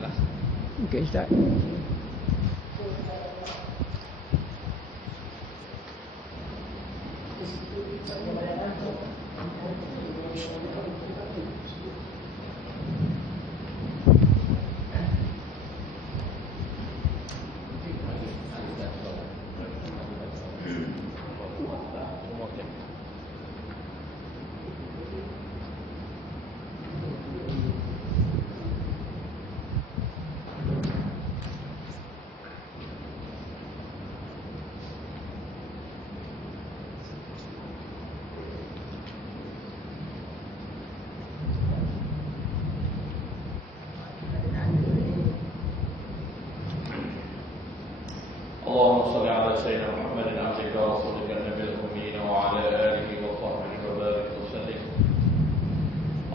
Okey Ustaz. اللهم صل على سيدنا محمد عبدك ورسولك النبي الأمين وعلى آله وصحبه وبارك وسلم.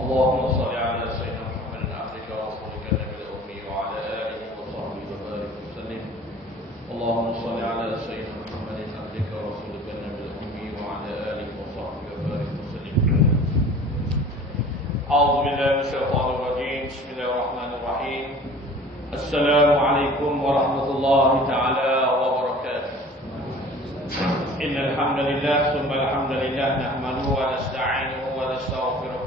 اللهم صل على سيدنا محمد عبدك ورسولك النبي الأمي وعلى آله وصحبه وبارك وسلم. اللهم صل على سيدنا محمد عبدك ورسولك النبي الأمي وعلى آله وصحبه وبارك وسلم. أعوذ بالله من الشيطان الرجيم. بسم الله الرحمن الرحيم. السلام عليكم ورحمة الله تعالى وبركاته. إن الحمد لله ثم الحمد لله نحمده ونستعينه ونستغفره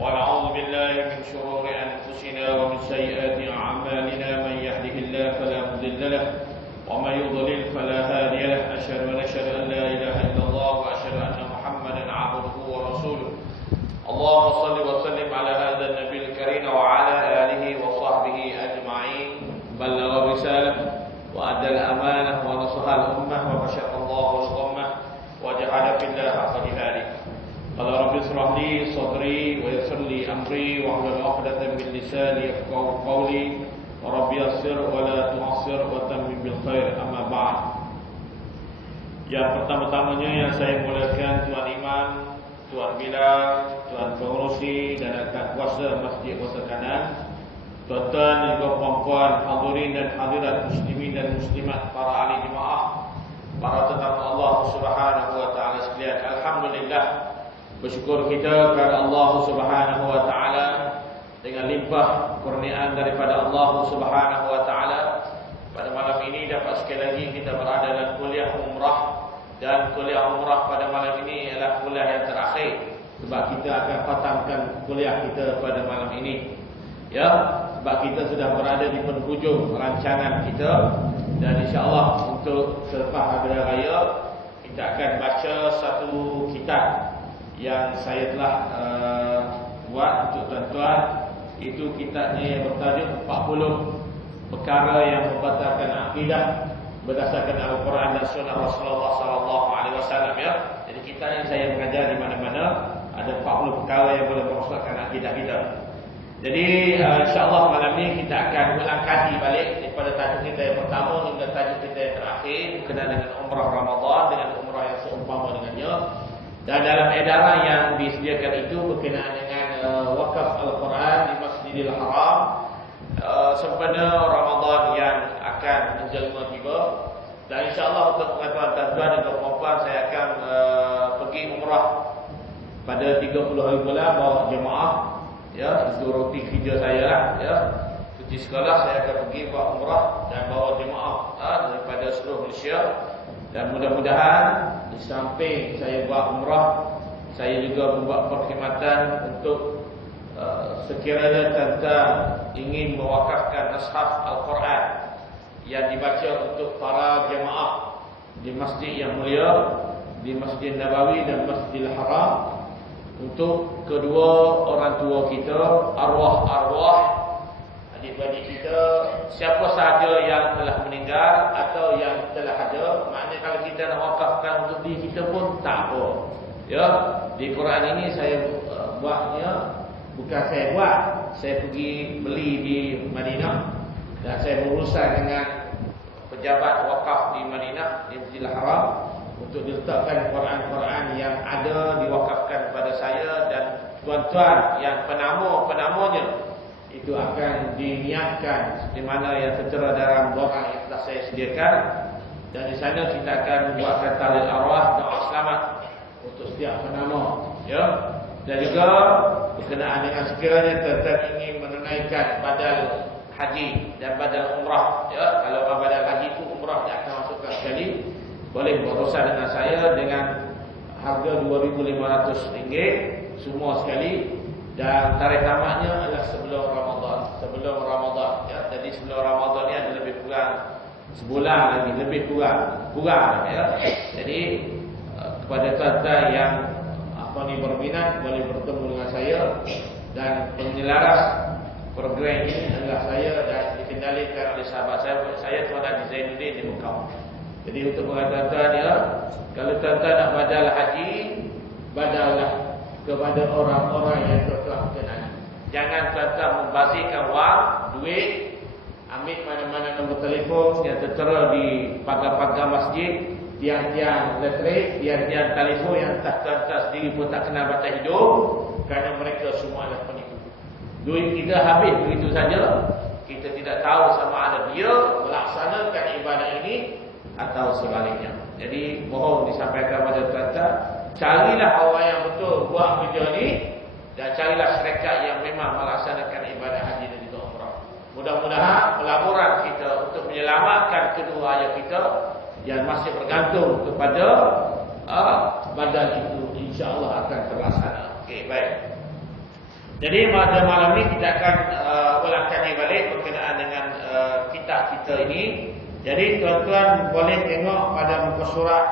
ونعوذ بالله من شرور أنفسنا ومن سيئات أعمالنا. من يهده الله فلا مضل له ومن يضلل فلا هادي له. أشهد أن لا إله إلا الله وأشهد أن محمدا عبده ورسوله. اللهم صل وسلم على هذا النبي الكريم وعلى آله وصحبه أجمعين. بلغ الرسالة وأدى الأمانة ونصح الأمة وكشف الله الغمة وجاهد في الله حق جهاده. قال رب اشرح لي صدري ويسر لي أمري واحلل عقدة من لساني يفقهوا قولي ورب يسر ولا تعسر وتمم بالخير. أما بعد. Yang pertama-tamanya yang saya muliakan Tuan Iman, Tuan Bilal, Tuan Pengurusi dan akan kuasa Masjid Kota Kanan, tuan-tuan dan juga puan-puan, hadirin dan hadirat muslimin dan muslimat, para ahli jemaah, para tetamu Allah Subhanahu wa taala sekalian. Alhamdulillah, bersyukur kita kepada Allah Subhanahu wa taala dengan limpah kurniaan daripada Allah Subhanahu wa taala. Pada malam ini dapat sekali lagi kita berada dalam kuliah umrah, dan kuliah umrah pada malam ini adalah kuliah yang terakhir sebab kita akan khatamkan kuliah kita pada malam ini. Ya, sebab kita sudah berada di penghujung rancangan kita, dan insya-Allah untuk selepas hari raya kita akan baca satu kitab yang saya telah buat untuk tuan-tuan. Itu kitabnya yang bertajuk 40 perkara yang membatalkan akidah berdasarkan Al-Quran dan Sunnah Rasulullah sallallahu alaihi wasallam, ya. Jadi kitab yang saya mengajar di mana-mana ada 40 perkara yang boleh merosakkan akidah kita. Jadi insya-Allah malam ini kita akan melangkahi balik daripada tajuk kita yang pertama hingga tajuk kita yang terakhir berkenaan dengan umrah Ramadan, dengan umrah yang seumpama dengannya. Dan dalam edaran yang disediakan itu berkenaan dengan wakaf Al-Quran di Masjidil Haram sempena Ramadan yang akan menjelma tiba. Dan insya-Allah untuk pengetahuan tuan-tuan dan puan-puan, saya akan pergi umrah pada 30 hari bulan bawa jemaah. Ya, itu roti kerja saya lah, ya. Cuti sekolah saya akan pergi buat umrah dan bawa jemaah daripada seluruh Malaysia. Dan mudah-mudahan di samping saya buat umrah, saya juga membuat perkhidmatan untuk sekiranya tuan-tuan ingin mewakafkan nashaf Al-Quran yang dibaca untuk para jemaah di masjid yang mulia, di Masjid Nabawi dan Masjidil Haram, untuk kedua orang tua kita, arwah-arwah adik-adik kita, siapa sahaja yang telah meninggal atau yang telah ada. Maknanya kalau kita nak wakafkan untuk diri kita pun tak apa. Ya, di Quran ini saya buatnya, bukan saya buat, saya pergi beli di Madinah dan saya berurusan dengan pejabat wakaf di Madinah, di Masjidil Haram, untuk diletakkan Quran-Quran yang ada diwakafkan kepada saya, dan tuan-tuan yang penama-penamanya itu akan diniatkan di mana yang tertera dalam doa yang telah saya sediakan. Dan di sana kita akan membuatkan tahlil arwah, doa selamat untuk setiap penama, ya. Dan juga berkenaan dengan sekiranya tuan-tuan ingin menunaikan badal haji dan badal umrah. Ya, kalau badal haji itu umrah dia akan masukkan sekali, boleh berurusan dengan saya dengan harga RM2,500 semua sekali, dan tarikh tamatnya adalah sebelum Ramadan. Sebelum Ramadan, ya. Jadi sebelum Ramadan ni ada lebih kurang sebulan lagi, lebih kurang ya. Jadi kepada tuan-tuan yang berminat boleh bertemu dengan saya, dan penyelaras program ini adalah saya dan dikendalikan oleh sahabat saya Tuan Haji Zainuddin di Mekah. Jadi untuk tuan-tuan ya, kalau tuan-tuan nak badal haji, badallah kepada orang-orang yang tuan-tuan kenali. Jangan tuan-tuan membazirkan wang, duit, ambil mana-mana nombor telefon yang tertera di pagar-pagar masjid, tiang-tiang elektrik, tiang-tiang telefon yang tuan-tuan sendiri pun tak kenal batas hidup, kerana mereka semua adalah penipu. Duit kita habis begitu saja, kita tidak tahu sama ada dia melaksanakan ibadah ini atau sebaliknya. Jadi mohon disampaikan kepada tuan-tuan, carilah orang yang betul buat kerja ni, dan carilah syarikat yang memang melaksanakan ibadah haji dan juga umrah. Mudah-mudahan pelaburan kita untuk menyelamatkan kedua ayah kita yang masih bergantung kepada badan itu, insya-Allah akan terlaksana. Okey, baik. Jadi pada malam ini kita akan ulangkan balik berkenaan dengan kitab kita ini. Jadi tuan-tuan boleh tengok pada muka surat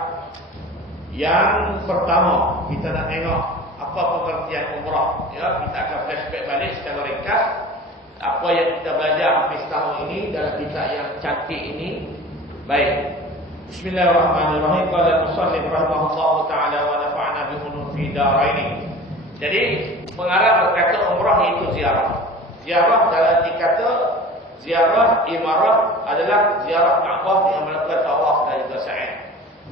yang pertama. Kita nak tengok apa pengertian umrah. Ya, kita akan flashback balik secara ringkas apa yang kita belajar habis tahun ini dalam kitab yang cantik ini. Baik. Bismillahirrahmanirrahim. Qala musannif rahimahullahu taala wa nafa'na bihi fi darain. Jadi pengarang berkata umrah itu ziarah. Ziarah dalam dikata ziarah imarah adalah ziarah Kaabah yang melakukan tawaf dan juga sa'i.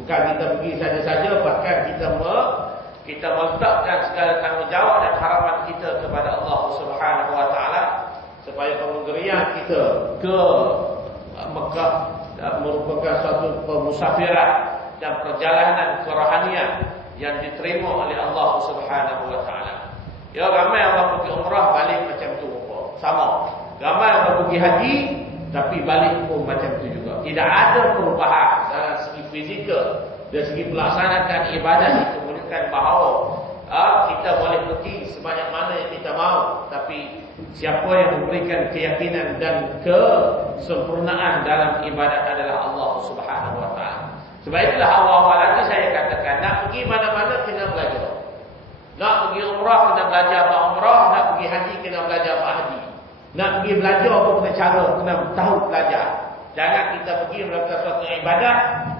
Bukan kita pergi saja-saja, bahkan kita meletakkan segala tanggungjawab dan harapan kita kepada Allah Subhanahu wa taala supaya pemegerian kita ke Mekah merupakan suatu pemusafiran dan perjalanan kerohanian yang diterima oleh Allah Subhanahu wa taala. Ya, ramai orang pergi umrah balik macam tu rupa. Sama. Ramai orang pergi haji tapi balik pun macam tu juga. Tidak ada perubahan dalam segi fizikal, dari segi pelaksanaan ibadah. Itu menunjukkan bahawa kita boleh pergi sebanyak mana yang kita mahu, tapi siapa yang memberikan keyakinan dan kesempurnaan dalam ibadat adalah Allah Subhanahu wa taala. Sebab itulah awal-awal lagi saya katakan, nak pergi mana-mana kena belajar. Nak pergi umrah kena belajar apa umrah, nak pergi haji kena belajar apa haji. Nak pergi belajar apa kena cara, kena tahu belajar. Jangan kita pergi melakukan suatu ibadat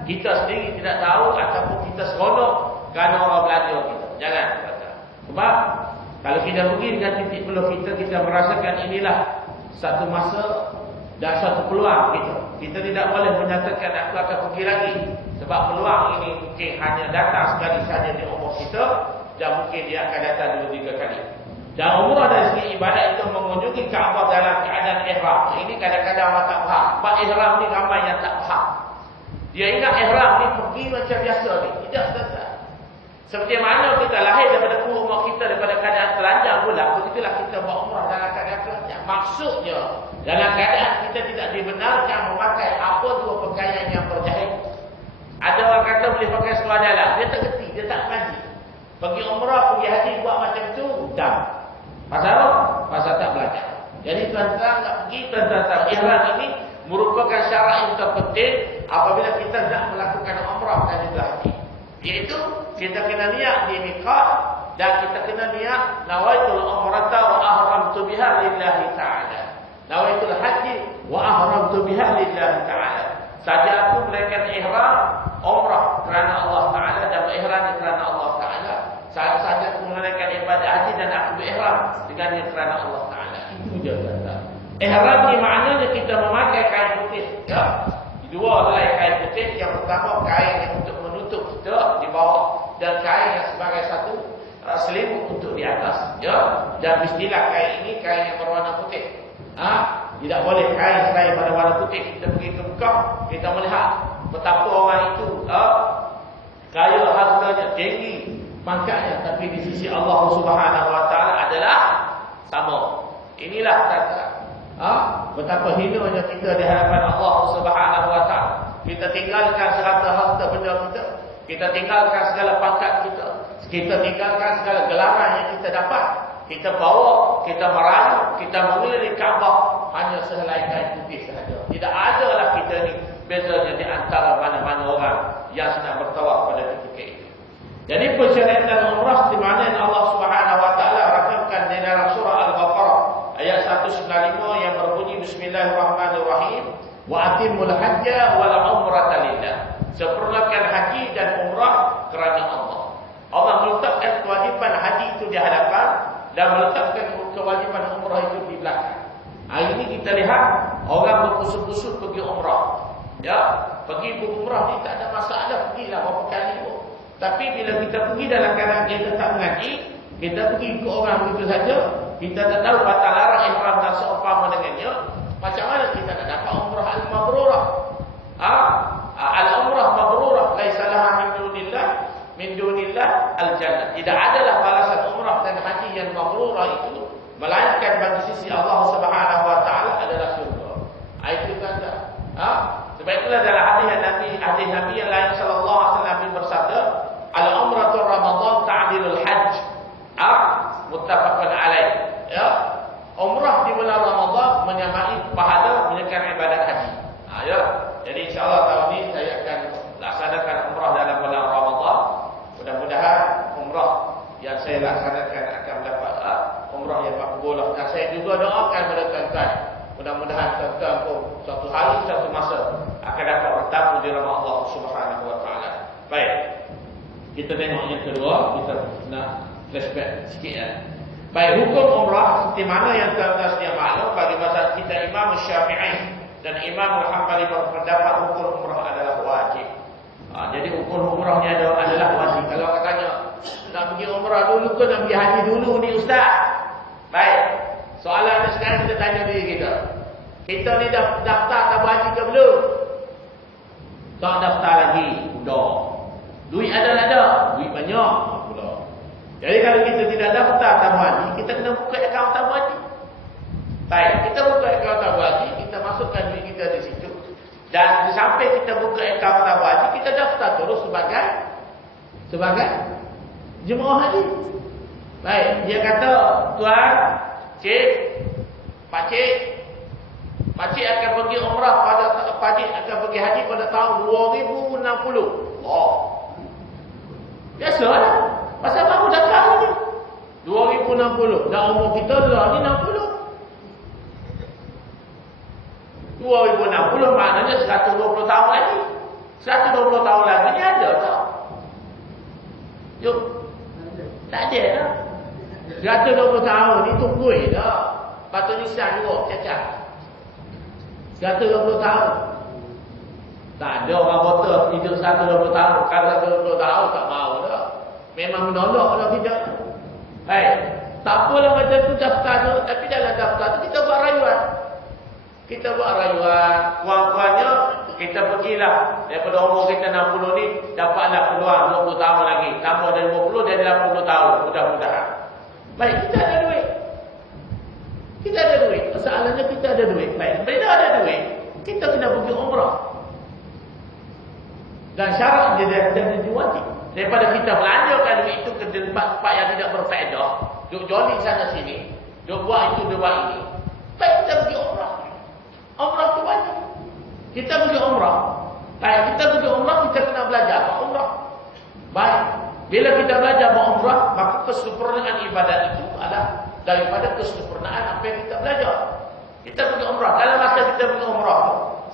kita sendiri tidak tahu ataupun kita seronok kerana orang belajar kita. Jangan. Sebab kalau kita pergi dengan titik peluh kita merasakan inilah satu masa dan satu peluang kita. Kita tidak boleh menyatakan aku akan pergi lagi, sebab peluang ini mungkin hanya datang sekali saja di umur kita, dan mungkin dia akan datang 2-3 kali. Dan umrah dari segi ibadat itu mengunjungi Kaabah dalam keadaan ihram. Ini kadang-kadang orang tak faham. Sebab ihram ni ramai yang tak faham. Dia ingat ihram ni pergi macam biasa ni. Tidak, tak. Seperti mana kita lahir daripada rumah kita daripada keadaan telanjang pula, begitulah kita buat umrah dalam keadaan telanjang. Maksudnya dalam keadaan kita tidak dibenarkan memakai apa dua pakaian yang berjahit. Ada orang kata boleh pakai seluar dalam, dia tak kerti, dia tak ngaji. Pergi umrah, pergi haji buat macam tu, dah. Pasal apa? Pasal tak belajar. Jadi tuan-tuan nak pergi, tuan-tuan tahu ihram ini merupakan syarat yang terpenting apabila kita nak melakukan umrah dan juga haji. Iaitu kita kena niat di miqat dan kita kena niat nawaitul umrata wa ahramtu biha lillahi ta'ala. Nawaitul haji wa ahramtu biha lillahi ta'ala. Saja aku melakukan ihram umrah kerana Allah Ta'ala dan berihram kerana Allah Ta'ala. Saja aku melakukan ibadah haji dan aku berihram dengannya kerana Allah Ta'ala. Itu je kata. Ihram ni maknanya kita memakai kain putih. Ya. Dua helai kain putih. Yang pertama kain yang untuk menutup kita di bawah, dan kain yang sebagai satu selimut untuk di atas. Ya. Dan mestilah kain ini kain yang berwarna putih. Tidak boleh kain selain pada warna putih. Kita pergi ke Mekah, kita melihat betapa orang itu kaya hartanya, tinggi pangkatnya, tapi di sisi Allah Subhanahu wa taala adalah sama. Inilah kata Betapa hinanya kita di hadapan Allah Subhanahu wa taala. Kita tinggalkan segala harta benda kita, kita tinggalkan segala pangkat kita, kita tinggalkan segala gelaran yang kita dapat. Kita bawa, kita merayu, kita mengelilingi Kaabah hanya sehelai kain putih sahaja. Tidak adalah kita ni bezanya di antara mana-mana orang yang sedang bertawaf pada ketika itu. Jadi persyaratan umrah di mana Allah Subhanahu wa taala rakamkan di dalam surah Al-Baqarah ayat 195 yang berbunyi bismillahirrahmanirrahim wa atimul hajja wal umrata lillah. Sempurnakan haji dan umrah kerana Allah. Allah meletakkan kewajipan haji itu di hadapan dan meletakkan kewajipan umrah itu di belakang. Hari ini kita lihat orang berkusut-kusut pergi umrah. Ya, pergi umrah ni tak ada masalah, pergilah berapa kali pun. Tapi bila kita pergi dalam keadaan kita tak mengaji, kita pergi ikut orang begitu saja, kita tak tahu batal larang ihram dan seumpama dengannya, macam mana kita nak dapat umrah al-mabrurah? Al-umrah mabrurah laisa laha min dunillah al-jannah. Tidak adalah balasan umrah dan haji yang mabrurah itu melainkan bagi sisi Allah Subhanahu wa taala adalah syurga. Itu kata. Sebab itulah dalam hadis Nabi yang lain sallallahu alaihi wasallam bersabda, al-umratu Ramadan ta'dilul hajj. Muttafaqun alaih. Ya. Umrah di bulan Ramadan menyamai pahala menyamakan ibadat haji. Ya. Jadi insya-Allah tahun ini saya akan laksanakan umrah dalam bulan Ramadan. Mudah-mudahan umrah yang saya laksanakan akan mendapat umrah yang makbulah. Dan saya juga doakan kepada tuan-tuan, mudah-mudahan tuan-tuan pun suatu hari, suatu masa akan dapat bertemu di rumah Allah Subhanahu wa taala. Baik. Kita tengok yang kedua, kita nak flashback sikit ya. Baik, hukum umrah seperti mana yang tuan-tuan sedia maklum bagi mazhab kita Imam Syafi'i dan Imam Hanbali berpendapat hukum umrah adalah wajib. Jadi hukum umrahnya adalah wajib. Kalau katanya nak pergi umrah dulu ke nak pergi haji dulu ni ustaz? Baik. Soalan sekarang kita tanya diri kita. Kita ni dah daftar tabung haji ke belum? Tak daftar lagi. Sudah. Duit ada. Duit banyak. Sudah. Jadi kalau kita tidak daftar tabung haji, kita kena buka akaun tabung haji. Baik. Kita buka akaun tabung haji, kita masukkan duit kita di situ. Dan sampai kita buka akaun tabung haji, kita daftar terus sebagai jemaah haji. Baik, dia kata, tuan, cik, pakcik akan pergi umrah pakcik akan pergi haji pada tahun 2060. Oh. Biasalah. Pasal baru datang ni. 2060. Dan umur kita dah ni 60. 2060 maknanya 120 tahun lagi. 120 tahun lagi ni ada tak? Yuk. Tak ada lah. 120 tahun ni tunggu dah. Patut nisan juga cacat. 120 tahun. Tak ada orang botol hidup 120 tahun. Kalau 120 tahun tak mahu dah. Memang menolak lah kita. Baik. Tak apalah macam tu daftar tu. Tapi dalam daftar tu kita buat rayuan. Kita buat rayuan. Kurang-kurangnya kita pergilah. Daripada umur kita 60 ni dapatlah peluang 20 tahun lagi. Tambah dari 50 jadi 80 tahun. Mudah-mudahan. Baik, kita ada duit. Kita ada duit. Masalahnya kita ada duit. Baik, bila ada duit, kita kena pergi umrah. Dan syarat dia jadi wajib. Daripada kita belanjakan duit itu ke tempat-tempat yang tidak berfaedah, duk joli sana sini, duk buat itu, duk buat ini. Baik, kita pergi umrah. Umrah itu wajib. Kita pergi umrah. Baik, kita pergi umrah, kita kena belajar buat umrah. Baik. Bila kita belajar buat umrah, maka kesempurnaan ibadat itu adalah daripada kesempurnaan apa yang kita belajar. Kita pergi umrah. Dalam masa kita pergi umrah,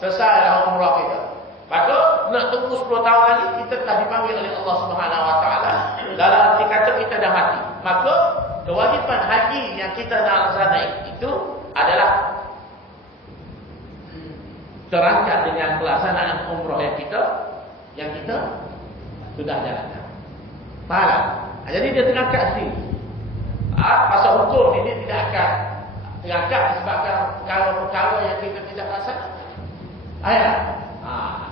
selesai umrah kita. Maka nak tunggu 10 tahun lagi, kita telah dipanggil oleh Allah Subhanahu wa taala. Dalam arti kata kita dah mati. Maka kewajipan haji yang kita nak laksanakan itu adalah terangkat dengan pelaksanaan umrah yang kita sudah jalankan. Faham? Jadi dia terangkat sini. Pasal hukum ini tidak akan terangkat disebabkan perkara-perkara yang kita tidak laksanakan.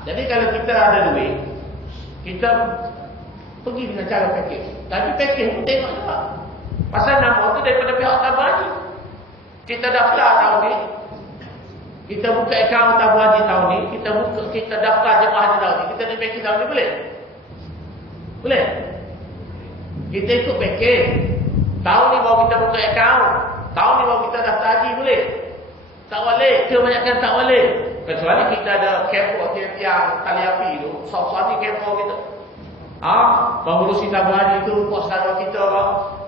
Jadi kalau kita ada duit, kita pergi dengan cara package. Tapi package pun tengok juga. Pasal nama tu daripada pihak tabung haji. Kita daftar tahun ni, Kita buka akaun tabung haji tahun ni, kita daftar jemaah haji tahun ni, kita nak package tahun ni boleh? Boleh? Kita ikut package. Tahun ni baru kita buka akaun. Tahun ni baru kita daftar haji boleh? Tak boleh. Kebanyakan tak boleh. Kecuali kita ada kepo tiang tali api tu, suami kepo kita. Pengurusi tabung haji tu pos saudara kita ke?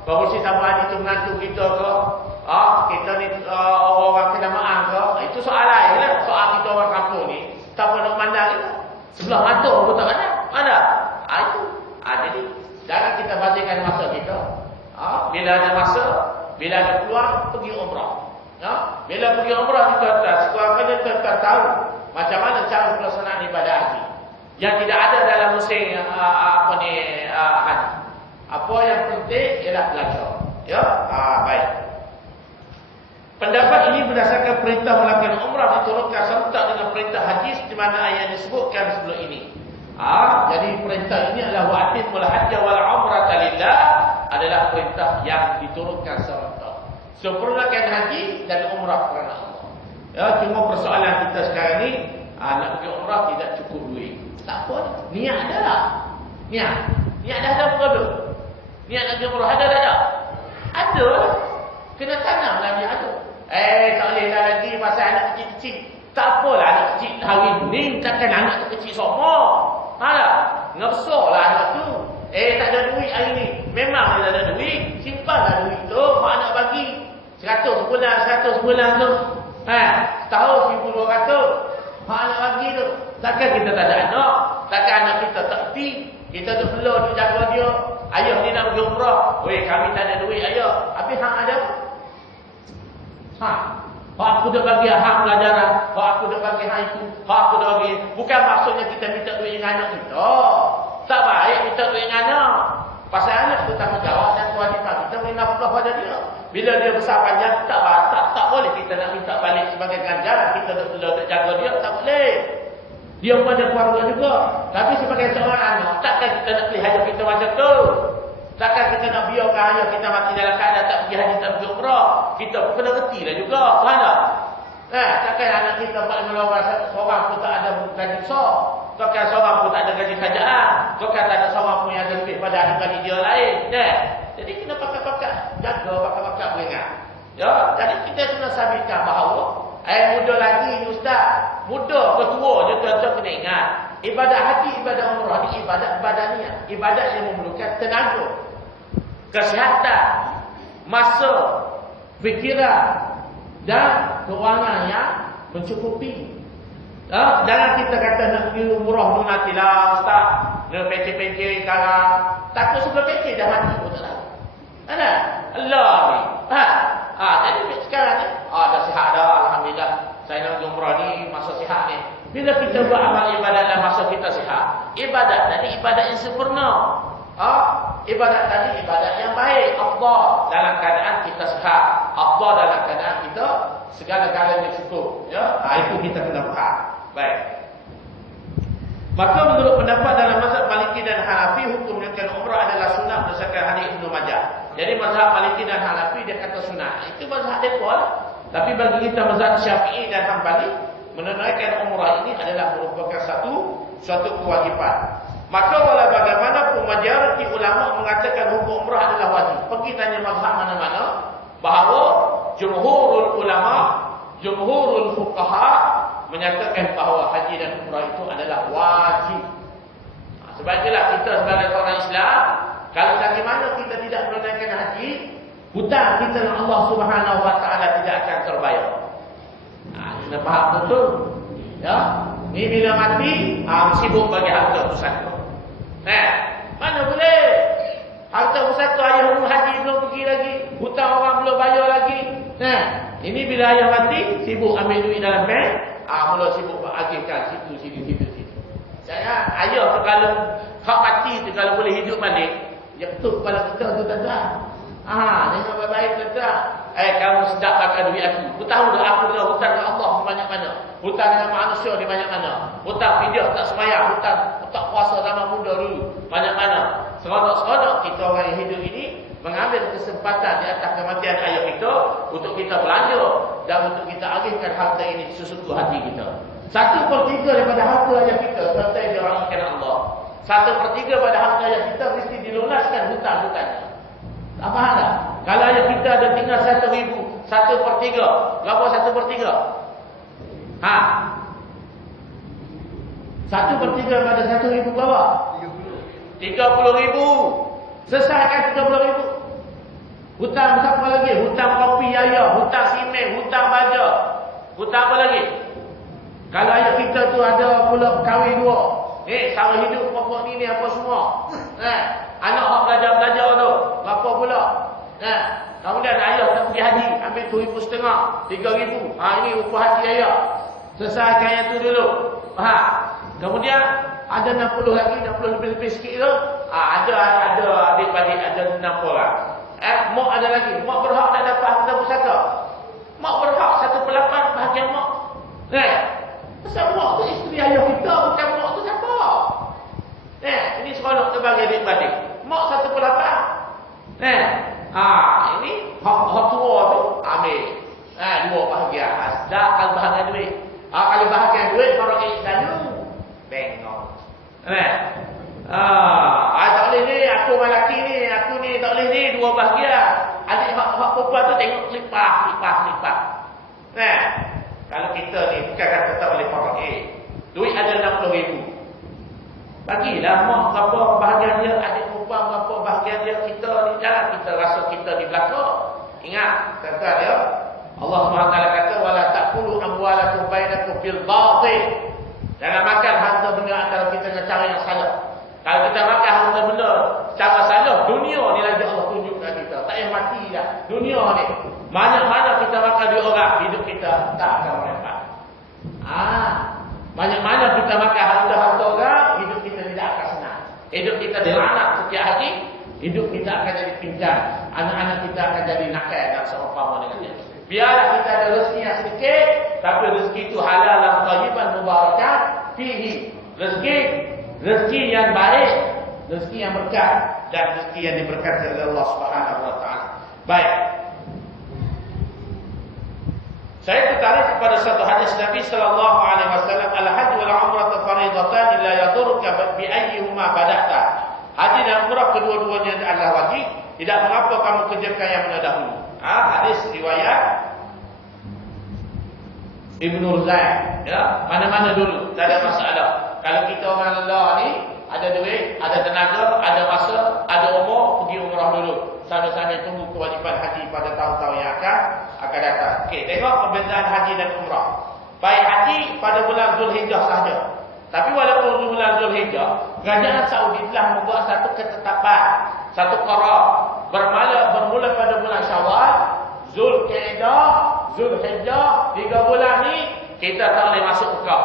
Pengurusi tabung haji tu menantu kita ke? Kita ni orang kenamaan ke? Itu soal lain lah. Soal kita orang kampung ni, tak pernah nak pandang kita. Sebelah mata pun tak pandang. Ada. Itu. Jadi jangan kita bazirkan masa kita. Bila ada masa, bila ada peluang, pergi umrah. Bila pergi umrah kita kita tahu macam mana cara pelaksanaan ibadah haji yang tidak ada dalam musim haji. Apa yang penting ialah belajar. Baik. Pendapat ini berdasarkan perintah melakukan umrah diturunkan serentak dengan perintah haji di mana ayat disebutkan sebelum ini. Jadi perintah ini adalah wa'atimul hajja wal umrata lillah adalah perintah yang diturunkan serentak. Sempurnakan haji dan umrah kerana Allah. Cuma persoalan kita sekarang ni nak pergi umrah tidak cukup duit. Tak apa, niat ada lah. Niat dah ada problem. Niat nak pergi umrah ada tak ada? Ada lah. Kena tanam lah dia ada. Tak boleh lah lagi pasal anak kecil-kecil. Tak apalah anak kecil hari ni takkan anak tu kecil semua. Nggak besar lah anak tu. Tak ada duit hari ni. Memang dia tak ada duit. Simpan lah duit tu. Mak nak bagi 100 sebulan tu. Setahun 1,200. Mak nak bagi tu. Takkan kita tak ada anak. Takkan anak kita tak erti. Kita tu perlu duk jaga dia. Ayah ni nak pergi umrah. Kami tak ada duit ayah. Habis hang ada apa? Aku dah bagi hak pelajaran, aku dah bagi hak itu, aku dah bagi. Bukan maksudnya kita minta duit dengan anak kita. Tak baik minta duit dengan anak. Pasal anak tu tanggungjawab dan kewajipan kita beri nafkah pada dia. Bila dia besar panjang, tak boleh kita nak minta balik sebagai ganjaran. Kita perlu jaga dia, tak boleh. Dia pun ada keluarga juga. Tapi sebagai seorang anak, takkan kita nak pelihara kita macam tu. Takkan kita nak biarkan ayah kita mati dalam keadaan tak pergi haji, tak pergi umrah. Kita pun kena reti lah juga. Faham tak? Takkan anak kita 45 orang seorang pun tak ada gaji besar. Takkan seorang pun tak ada gaji kerajaan. Takkan tak ada seorang pun yang ada lebih pada adik-adik dia lain. Jadi kena pakat-pakat jaga, pakat-pakat beringat. Jadi kita kena sabitkan bahawa muda lagi ni ustaz. Muda ke tua je tuan-tuan kena ingat. Ibadah haji, ibadah umrah ni ibadat badaniah. Ibadat yang memerlukan tenaga, kesihatan, masa, fikiran dan kewangan yang mencukupi. Jangan kita kata nak pergi umrah tu nantilah ustaz, nak pecah-pecah sekarang. Takut sebelum pecah dah mati pun tak tahu. Ada? Allah ni. Jadi sekarang ni dah sihat dah, alhamdulillah. Saya nak pergi umrah ni masa sihat ni. Bila kita buat amal ibadat dalam masa kita sihat, ibadat tadi ibadat yang sempurna. Ibadat tadi ibadat yang baik. Afdal dalam keadaan kita sihat. Afdal dalam keadaan kita segala-galanya cukup. Itu kita kena faham. Baik. Maka menurut pendapat dalam mazhab Maliki dan Hanafi, hukum menunaikan umrah adalah sunat berdasarkan hadis Ibnu Majah. Jadi mazhab Maliki dan Hanafi dia kata sunat. Itu mazhab mereka lah. Tapi bagi kita mazhab Syafi'i dan Hanbali, menunaikan umrah ini adalah merupakan suatu kewajiban. Maka walau bagaimanapun majoriti ulama mengatakan hukum umrah adalah wajib. Pergi tanya mazhab mana-mana bahawa jumhurul ulama, jumhurul fuqaha menyatakan bahawa haji dan umrah itu adalah wajib. Sebab itulah kita sebagai orang Islam, kalau dari mana kita tidak menunaikan haji, hutang kita dengan Allah Subhanahu Wa Taala tidak akan terbayar. Kena faham betul. Ni bila mati, sibuk bagi harta pusaka. Mana boleh? Harta pusaka ayah umur haji belum pergi lagi, hutang orang belum bayar lagi. Ini bila ayah mati, sibuk ambil duit dalam bank, mula sibuk agihkan situ. Jangan ayah tu kalau hak mati tu kalau boleh hidup balik, dia ketuk kepala kita tu tuan-tuan. Jangan baik-baik tuan-tuan. Kamu sedap pakai duit aku. Aku tahu dah aku dengan hutang dengan Allah di banyak mana. Hutang dengan manusia di banyak mana. Hutang fidyah tak sembahyang, hutang tak puasa zaman muda dulu banyak mana. Seronok-seronok kita orang yang hidup ini mengambil kesempatan di atas kematian ayah kita untuk kita belanja dan untuk kita alihkan harta ini sesuatu hati kita. 1/3 daripada harta ayah kita serta dirahmatkan Allah. 1/3 pada harta ayah kita mesti dilunaskan hutang-hutangnya. Tak faham tak? Kalau ayah kita ada tinggal 1,000, 1/3. Berapa 1/3? 1/3 pada 1,000 berapa? 30,000. Selesaikan 30,000. Hutang apa lagi? Hutang kopi ayah, hutang simen, hutang baja. Hutang apa lagi? Kalau ayah kita tu ada pula kahwin 2. Sama hidup pokok ni apa semua. Anak hak belajar-belajar tu. Berapa pula? Kemudian ayah tak pergi haji, ambil 2,500, 3,000. Ini upah haji ayah. Selesaikan yang tu dulu. Kemudian ada 60 lagi, 60 lebih sikit tu. Ada adik-adik ada 6 orang. Mak ada lagi. Mak berhak nak dapat harta pusaka. Mak berhak 1/8 bahagian mak. Pasal mak tu isteri ayah kita, bukan mak tu siapa? Ini seronok terbagi adik-adik. Mak 1/8. Ini hak tua tu ambil. 2 bahagian. Kalau bahagian duit. Kalau bahagian duit orang Islam bengong. Tak boleh ni, aku orang lelaki ni, aku ni tak boleh ni, 2 bahagian. Adik hak perempuan tu tengok lipah. Kalau kita ni bukan kata tak boleh faham. Duit ada 60,000. Bagilah mak berapa bahagian dia, adik perempuan berapa bahagian dia, kita ni jangan kita rasa kita di belakang. Ingat, kata dia, Allah SWT kata, wala ta'kulu amwalakum bainakum bil batil. Jangan makan harta benda antara kita dengan cara yang salah. Kalau kita makan harta benda cara salah, dunia ni lagi Allah tunjukkan kita. Tak payah mati dah. Dunia ni. Mana-mana kita makan duit orang, hidup kita tak akan merempat. Mana-mana kita makan harta-harta orang, hidup kita tidak akan senang. Hidup kita dilaknat setiap hari, hidup kita akan jadi pincang. Anak-anak kita akan jadi nakal dan seumpama dengannya. Biarlah kita ada rezeki yang sedikit, tapi rezeki itu halal dan thayyiban mubarakan fihi. Rezeki yang baik, rezeki yang berkah dan rezeki yang diberkati oleh Allah Subhanahu wa taala. Baik. Saya tertarik kepada satu hadis Nabi sallallahu alaihi wasallam, al-hajj wal umrah fardhatan la yadurruka bi ayyihima bada'ta. Haji dan umrah kedua-duanya adalah wajib, tidak mengapa kamu kerjakan yang mana dahulu. Hadis riwayat Ibnu Ruzaim, mana-mana dulu, tak ada masalah. Kalau kita orang lelah ni, ada duit, ada tenaga, ada masa, ada umur, pergi umrah dulu. Sambil-sambil tunggu kewajipan haji pada tahun-tahun yang akan datang. Okey, tengok perbezaan haji dan umrah. Baik haji pada bulan Zulhijjah sahaja. Tapi walaupun bulan Zulhijjah, kerajaan Saudi telah membuat satu ketetapan, satu qara, bermula pada bulan Syawal, Zulqa'dah, Zulhijjah, 3 bulan ni kita tak boleh masuk Mekah.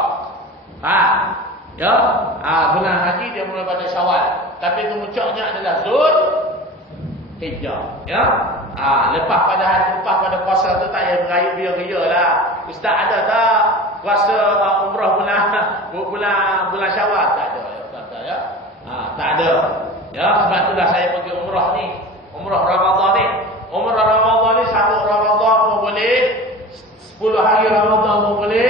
Bulan haji dia mula pada Syawal, tapi kemuncaknya adalah Zulhijjah. Lepas pada puasa tu tak payah berayut ria-ria lah. Ustaz ada tak puasa umrah bulan Syawal? Tak ada. Tak ada. Sebab itulah saya pergi umrah ni, umrah Ramadan ni. Umrah Ramadan ni sambut Ramadan pun boleh, 10 hari Ramadan pun boleh,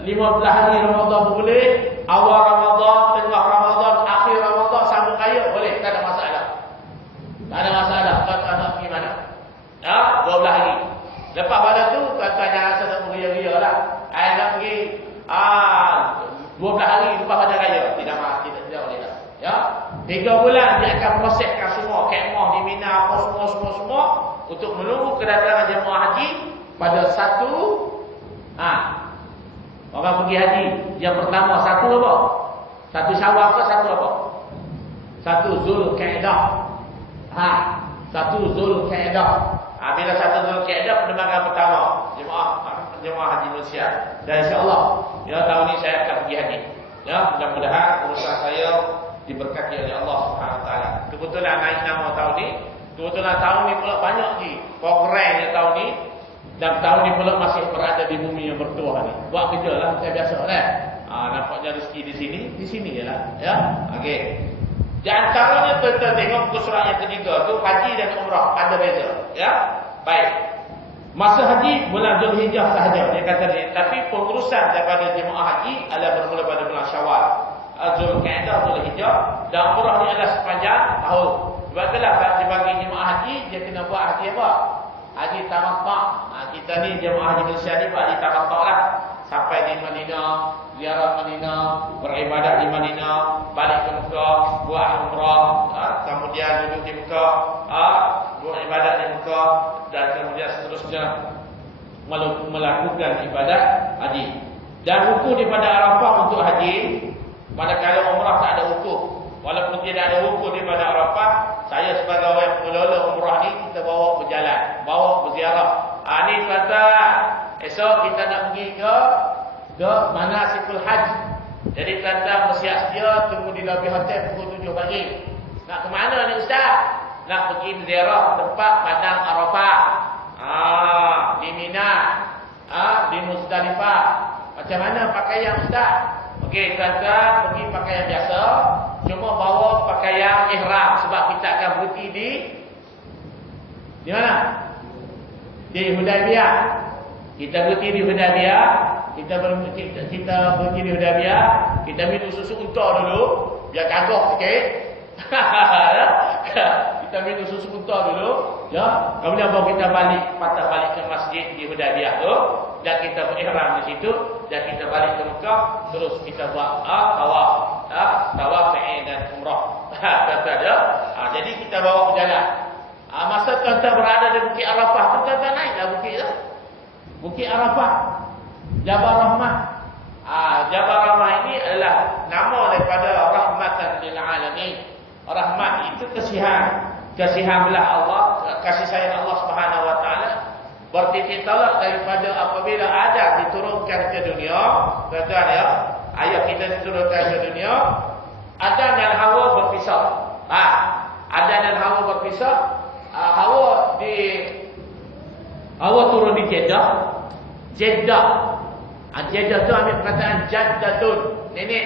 15 hari Ramadan pun boleh, awal Ramadan, tengah Ramadan, akhir Ramadan, sambung raya boleh, tak ada masalah. Tak ada masalah. Kata nak pergi mana? 12 hari. Lepas pada tu kata jangan rasa nak beria-ria lah. Nak pergi 12 hari lepas pada raya, tidak boleh dah. 3 bulan dia akan proseskan semua kemah di Mina, apa semua untuk menunggu kedatangan jemaah haji pada 1 orang pergi haji yang pertama 1 apa? 1 Syawal ke 1 apa? 1 Zulqa'dah. 1 Zulqa'dah. Bila 1 Zulqa'dah penerbangan pertama jemaah haji Malaysia. Dan insya-Allah tahun ini saya akan pergi haji. Mudah-mudahan urusan saya diberkati oleh Allah Subhanahu wa taala. Kebetulan naik nama tahun ni, kebetulan tahun ni pula banyak lagi programnya tahun ni, dan tahun ni pula masih berada di bumi yang bertuah ni. Buat kerja lah, saya biasa kan. Nampaknya rezeki di sini jelah. Okey. Di antaranya kita tengok muka surat yang ketiga tu, haji dan umrah ada beza. Ya, baik. Masa haji bulan Zulhijjah sahaja dia kata dia, tapi pengurusan daripada jemaah haji adalah bermula pada bulan Syawal, Zulqa'dah, Zulhijjah, dan umrah ni adalah sepanjang tahun. Sebab itulah bagi jemaah haji dia kena buat haji apa? Haji tamattu'. Kita ni jemaah haji Malaysia ni buat haji tamattu' lah. Sampai di Madinah, ziarah Madinah, beribadat di Madinah, balik ke Mekah, buat umrah, kemudian duduk di Mekah, buat ibadat di Mekah, dan kemudian seterusnya melakukan ibadat haji. Dan wukuf daripada Arafah untuk haji, manakala umrah tak ada wukuf. Walaupun tidak ada wukuf daripada Arafah, saya sebagai orang pengelola umrah ni, kita bawa berjalan, bawa berziarah. Ni kata esok kita nak pergi ke manasikul haji. Jadi kata bersiap sedia, tunggu di lobi hotel pukul 7 pagi. Nak ke mana ni ustaz? Nak pergi ziarah tempat padang Arafah. Di Mina, di Muzdalifah. Macam mana pakaian ustaz? Okey, kata pergi pakaian biasa, cuma bawa pakaian ihram sebab kita akan berhenti di mana? Di Hudaybiyah. Kita berhenti di Hudaybiyah, kita berhenti di Hudaybiyah, kita minum susu unta dulu, biar kagok sikit. Kita minum susu unta dulu, ya. Kemudian baru kita patah balik ke masjid di Hudaybiyah tu, dan kita berihram di situ, dan kita balik ke Mekah, terus kita buat tawaf sa'i dan umrah. Kata dia. Jadi kita bawa berjalan. Masa tuan-tuan berada di Bukit Arafah, tuan-tuan naiklah bukit tu. Bukit Arafah, Jabal Rahmah. Jabal Rahmah ini adalah nama daripada rahmatan lil alamin. Rahmat itu kasihan belah Allah, kasih sayang Allah Subhanahu wa taala. Bertitik tolak daripada apabila Adam diturunkan ke dunia, tuan-tuan ya, ayah kita diturunkan ke dunia, Adam dan Hawa berpisah. Adam dan Hawa berpisah. Hawa turun di Jeddah. Jeddah tu ambil perkataan Jaddatun, nenek.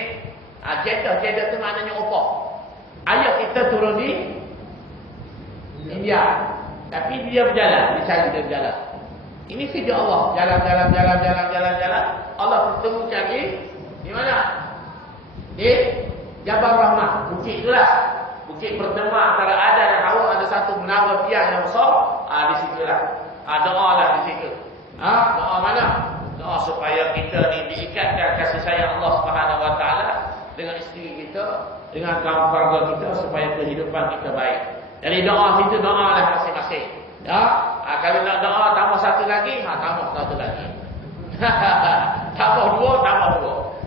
Jeddah tu maknanya opah. Ayah kita turun di India. Tapi dia berjalan, dia berjalan. Ini kerja Allah. Jalan. Allah pertemukan di mana? Di Jabal Rahmah. Bukit itulah. Bukit pertemuan antara Adam dan Hawa, ada satu menara tiang yang besar. Di situlah. Doa lah di situ. Doa mana? Doa supaya kita ni diikatkan kasih sayang Allah Subhanahu wa taala dengan isteri kita, dengan kaum keluarga kita, supaya kehidupan kita baik. Jadi doa situ, doa lah masing-masing. Ya, kalau nak doa tambah satu lagi, tambah satu lagi. tambah dua.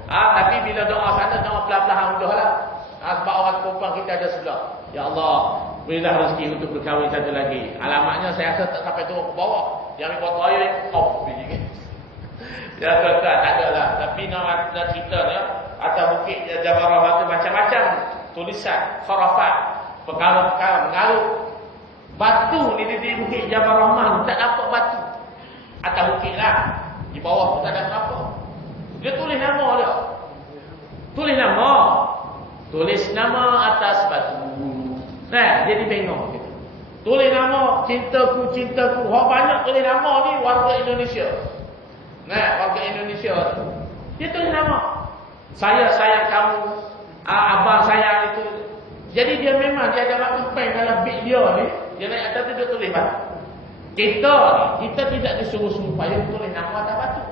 Tapi bila doa sana, doa pelan-pelan mudah lah. Sebab orang perempuan kita ada sebelah. Ya Allah, berilah rezeki untuk berkahwin satu lagi. Alamatnya saya rasa tak sampai turun ke bawah. Dia ambil botol air, biji. Ya tak ada lah. Tapi nak cerita ni, atas bukit Jabal Rahmah tu macam-macam tulisan, khurafat, perkara-perkara mengarut. Batu ni di bukit Jabal Rahmah tak dapat batu. Atas bukit lah. Di bawah tu tak ada apa. Dia tulis nama dia. Tulis nama atas batu. Jadi bengong gitu. Tulis nama cintaku. Orang banyak tulis nama ni warga Indonesia. Warga Indonesia tu. Dia tulis nama. Saya sayang kamu. Abang sayang itu. Jadi dia memang dia ada waktu pen dalam beg dia ni. Dia naik atas tu dia tulis batu. Kita tidak disuruh supaya tulis nama atas batu.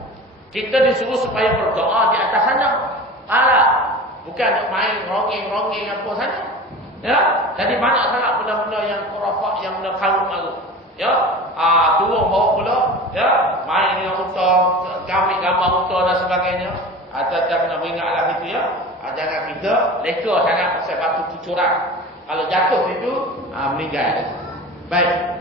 Kita disuruh supaya berdoa di atas sana. Bukan nak main rongeng apa sana. Ya, jadi banyak sangat benda-benda yang khurafat, yang benda karut-marut. Ya, turun bawa pula, ya, main dengan unta, gambar unta dan sebagainya. Tak kena beringatlah itu ya. Jangan kita leka sangat pasal batu cucuran. Kalau jatuh itu, meninggal. Baik.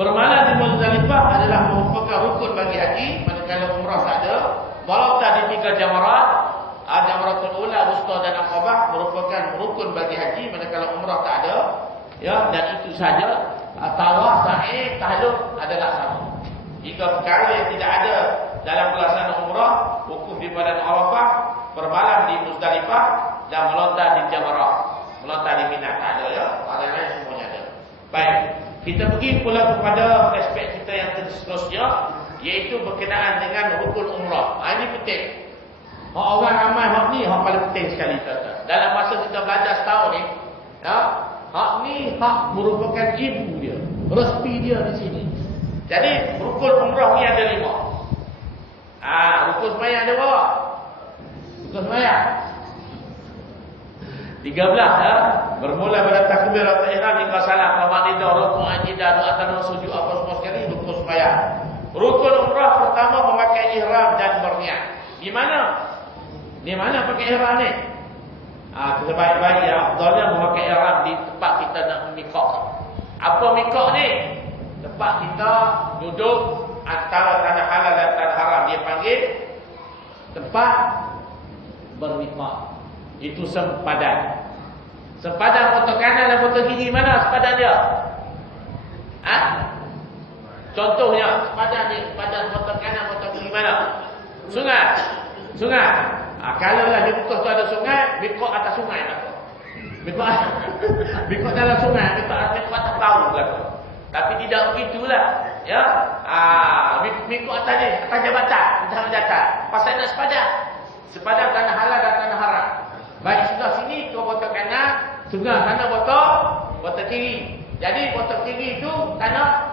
Bermalam di Muzdalifah adalah merupakan rukun bagi haji, manakala umrah tak ada. Walau tak di 3 jamarat, Jamratul Ula, Wusta dan Aqabah merupakan rukun bagi haji, manakala umrah tak ada. Ya, dan itu saja. Tawaf, sa'i, tahlul adalah sama. Jika perkara yang tidak ada dalam pelaksanaan umrah, wukuf di Padang Arafah, bermalam di Muzdalifah dan melontar di Jamrah. Melontar di Mina tak ada ya. Orang lain semuanya ada. Baik. Kita pergi pula kepada aspek kita yang seterusnya, iaitu berkenaan dengan rukun umrah. Ini penting. Orang ramai hak ni hak paling penting sekali tuan-tuan. Dalam masa kita belajar setahun ni, ya, hak ni hak merupakan ibu dia, resmi dia di sini. Jadi rukun umrah ni ada 5. Rukun sembahyang ada berapa? Rukun sembahyang 13 ya. Bermula pada takbiratul ihram hingga salam, pemanidah, rukun ajidah, doa tanah sujud apa semua sekali rukun sembahyang. Rukun umrah pertama memakai ihram dan berniat. Di mana? Di mana pakai ihram ni? Kita baik-baik ya, afdalnya memakai ihram di tempat kita nak mikot. Apa mikot ni? Tempat kita duduk antara tanah halal dan tanah haram. Dia panggil tempat bermikot. Itu sempadan. Sempadan foto kanan dan foto kiri, mana sempadan dia? Contohnya sempadan ni, sempadan foto kanan foto kiri mana? Sungai. Sungai. Kalau lah di Mekah tu ada sungai, mikot atas sungai lah. Mikot dalam sungai, mikot atas laut lah. Tapi tidak begitulah, ya. Mikot atas ni, atas jabatan. Pasal nak sepadan. Sepadan tanah halal dan tanah haram. Baik sebelah sini kau foto kanan, sebelah sana foto kiri. Jadi foto kiri itu tanah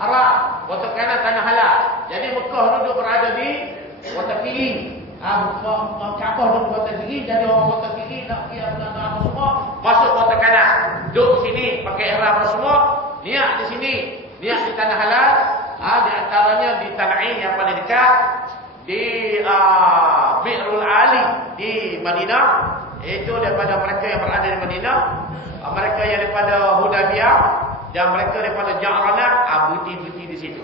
haram, foto kanan tanah halal. Jadi Mekah duduk berada di foto kiri. Kaabah duduk foto kiri. Jadi orang foto kiri nak pergi apa semua masuk foto kanan. Duduk sini pakai ihram semua, niat di sini, niat di tanah halal. Di antaranya di Tan'im yang paling dekat, di Bi'rul Ali di Madinah, itu daripada mereka yang berada di Madinah, mereka yang daripada Hudaybiyah dan mereka daripada Ja'ranah, buti-buti di situ.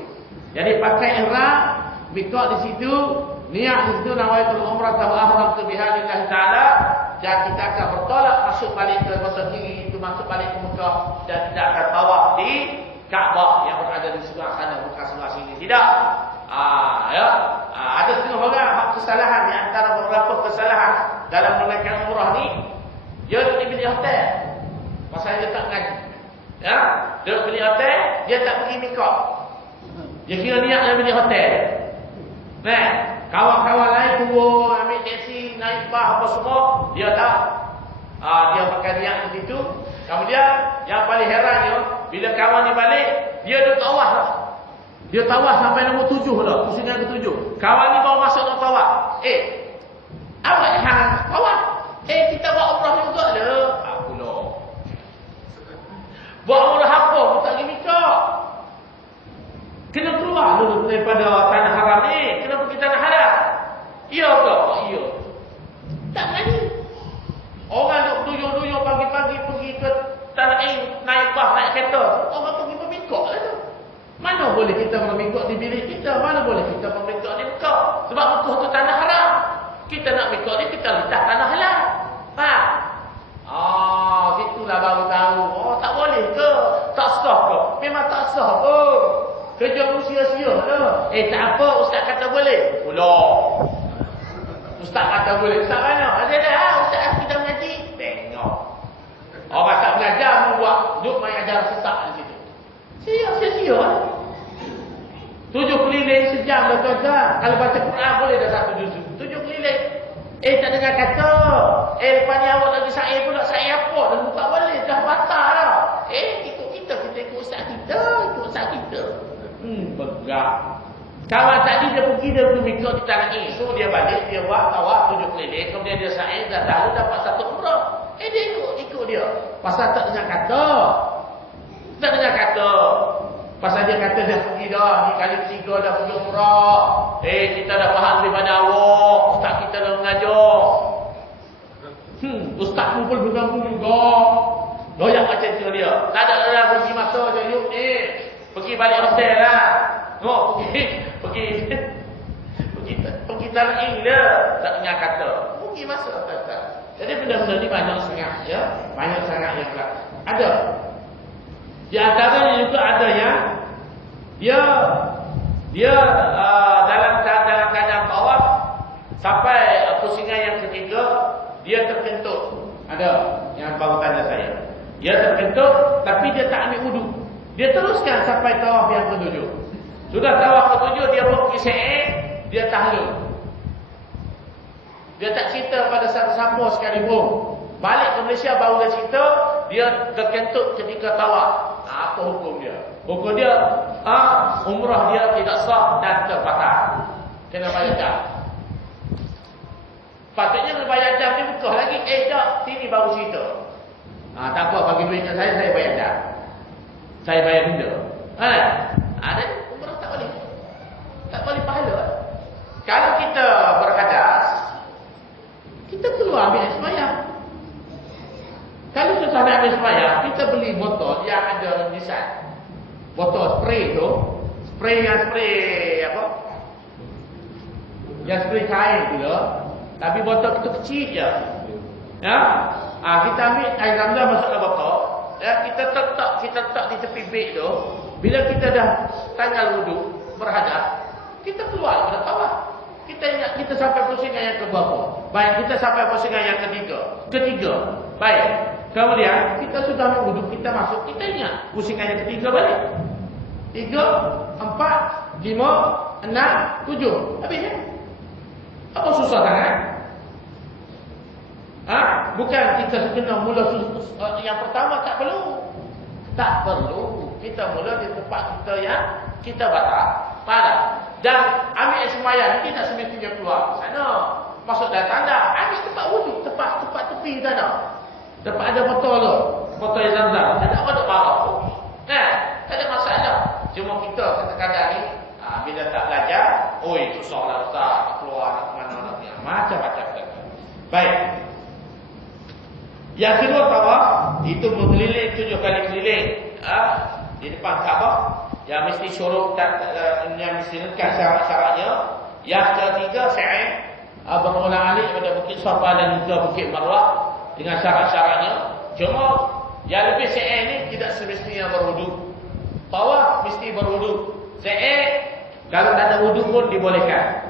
Jadi pakai ihram, mikot di situ, niat di situ, nawaitul umrah wa ahramtu biha lillahi ta'ala, dan kita akan bertolak masuk balik ke masa kiri itu, masuk balik ke Mekah, dan tidak akan tawaf di Kaabah yang berada di sebelah sana, bukan sebelah sini. Tidak. Ada setengah orang kesalahan di antara beberapa kesalahan dalam menunaikan umrah ni, dia duduk di bilik hotel. Pasal dia tak ngaji. Ya, duduk bilik hotel, dia tak pergi mikot. Dia kira niat dalam bilik hotel. Nah, kawan-kawan lain turun ambil taksi, naik bas apa semua, dia tak. Dia pakai niat di situ. Kemudian yang paling herannya, bila kawan ni balik, dia duduk tawaf lah. Dia tawaf sampai nombor 7 lah, pusingan ke 7. Kawan ni baru masuk nak tawaf. Awak jangan tawaf. Kita buat umrah juga lah. Aku lah. Buat umrah apa? Aku tak pergi mikot. Kena keluar dulu daripada tanah haram ni. Kena pergi tanah halal. Iya ke? Iya. Tak berani. Orang duk duyung-duyung pagi-pagi pergi ke Tan'im, naik bas, naik kereta. Orang pergi bermikot lah tu. Mana boleh kita bermikot di bilik kita? Mana boleh kita bermikot di Mekah? Sebab Mekah tu tanah haram. Kita nak mikot ni, kita letak tanah halal. Faham? Situlah baru tahu. Tak boleh ke? Tak sah ke? Memang tak sah ke? Kerja sia-sia lah. Tak apa, ustaz kata boleh. Pulau. Ustaz kata boleh. Ustaz mana? Ada dah. Ustaz kita mengaji. Tengok. Orang tak belajar membuat duk main ajar sesak di situ. Sia-sia. 7 keliling sejam dah tuan-tuan. Kalau baca Quran boleh dah 1 juzuk. 7 keliling. Tak dengar kata. Lepas ni awak lagi sa'i pula. Sa'i apa? Dah tak boleh. Dah batal dah. Ikut kita. Kita ikut ustaz kita. Ikut ustaz kita. Begak. Kawan tadi dia pergi, dia pergi mikot di Tan'im. So dia balik, dia buat tawaf 7 keliling. Kemudian dia sa'i, dah tahu dapat 1 umrah. Dia ikut dia. Pasal tak dengar kata. Tak dengar kata. Pasal dia kata dah pergi dah. Ni kali ketiga dah pergi umrah. Kita dah faham daripada awak. Ustaz kita dah mengajar. Ustaz pun bergabung juga. Doyak macam tu dia. Tak ada pergi masa je. Yuk ni. Pergi balik hotel lah. Pergi Tan'im lah. Tak dengar kata. Pergi masa hotel. Jadi benda-benda ni banyak sangat ya. Banyak sangat yang berlaku. Ada. Di antaranya juga ada yang dia dalam keadaan tawaf sampai pusingan yang ketiga dia terkentut. Ada yang baru tanya saya. Dia terkentut tapi dia tak ambil wudu. Dia teruskan sampai tawaf yang ketujuh. Sudah tawaf ketujuh dia buat kisah, dia tahlul. Dia tak cerita pada siapa sekalipun. Balik ke Malaysia baru dia cerita dia terkentut ketika tawaf. Apa hukum dia? Hukum dia umrah dia tidak sah dan terbatal. Kena bayar jam. Patutnya kena bayar jam ni bukan lagi. Tak, sini baru cerita. Tak apa, bagi duit saya bayar jam. Saya bayar denda. Ada umrah tak boleh. Tak boleh pahala. Kalau kita berhadas, kita keluar ambil sembahyang. Kalau kita sampai ambil sembahyang, kita beli botol yang ada tulisan. Botol spray tu, spray apa? Yang spray cair tu lah. Tapi botol itu kecil je. Ya? Kita ambil air zam-zam masuk dalam botol. Ya, kita letak di tepi beg tu. Bila kita dah tanggal wudu, berhadas, kita keluar daripada tawaf. Kita ingat kita sampai pusingan yang keberapa? Baik, kita sampai pusingan yang ketiga. Baik. Kemudian kita sudah berwudu, kita masuk, kita ingat pusingan yang ketiga balik. 3, 4, 5, 6, 7. Habisnya. Apa susah sangat? Bukan kita kena mula yang pertama tak perlu. Tak perlu. Kita mula di tempat kita yang kita batal. Faham? Dan ambil sembahyang tidak semestinya keluar ke sana. Masuk dalam tanda, ambil tempat wuduk, tempat tepi sana. Tempat ada botol tu, botol Zam-Zam. Tak ada apa nak marah. Tak ada masalah. Cuma kita kadang-kadang ni bila tak belajar, susahlah ustaz, nak keluar nak mana nak ni. Macam-macam. Baik. Yang kedua tawaf itu mengeliling 7 kali keliling di depan Kaabah. Yang mesti syurut yang mesti lengkap syarat-syaratnya. Yang ketiga sa'i berulang-alik pada Bukit Safa dan juga Bukit Marwah dengan syarat-syaratnya. Cuma yang lebih sa'i ni tidak semestinya berwudu. Tawaf mesti berwudu. Sa'i kalau tak ada wudu pun dibolehkan.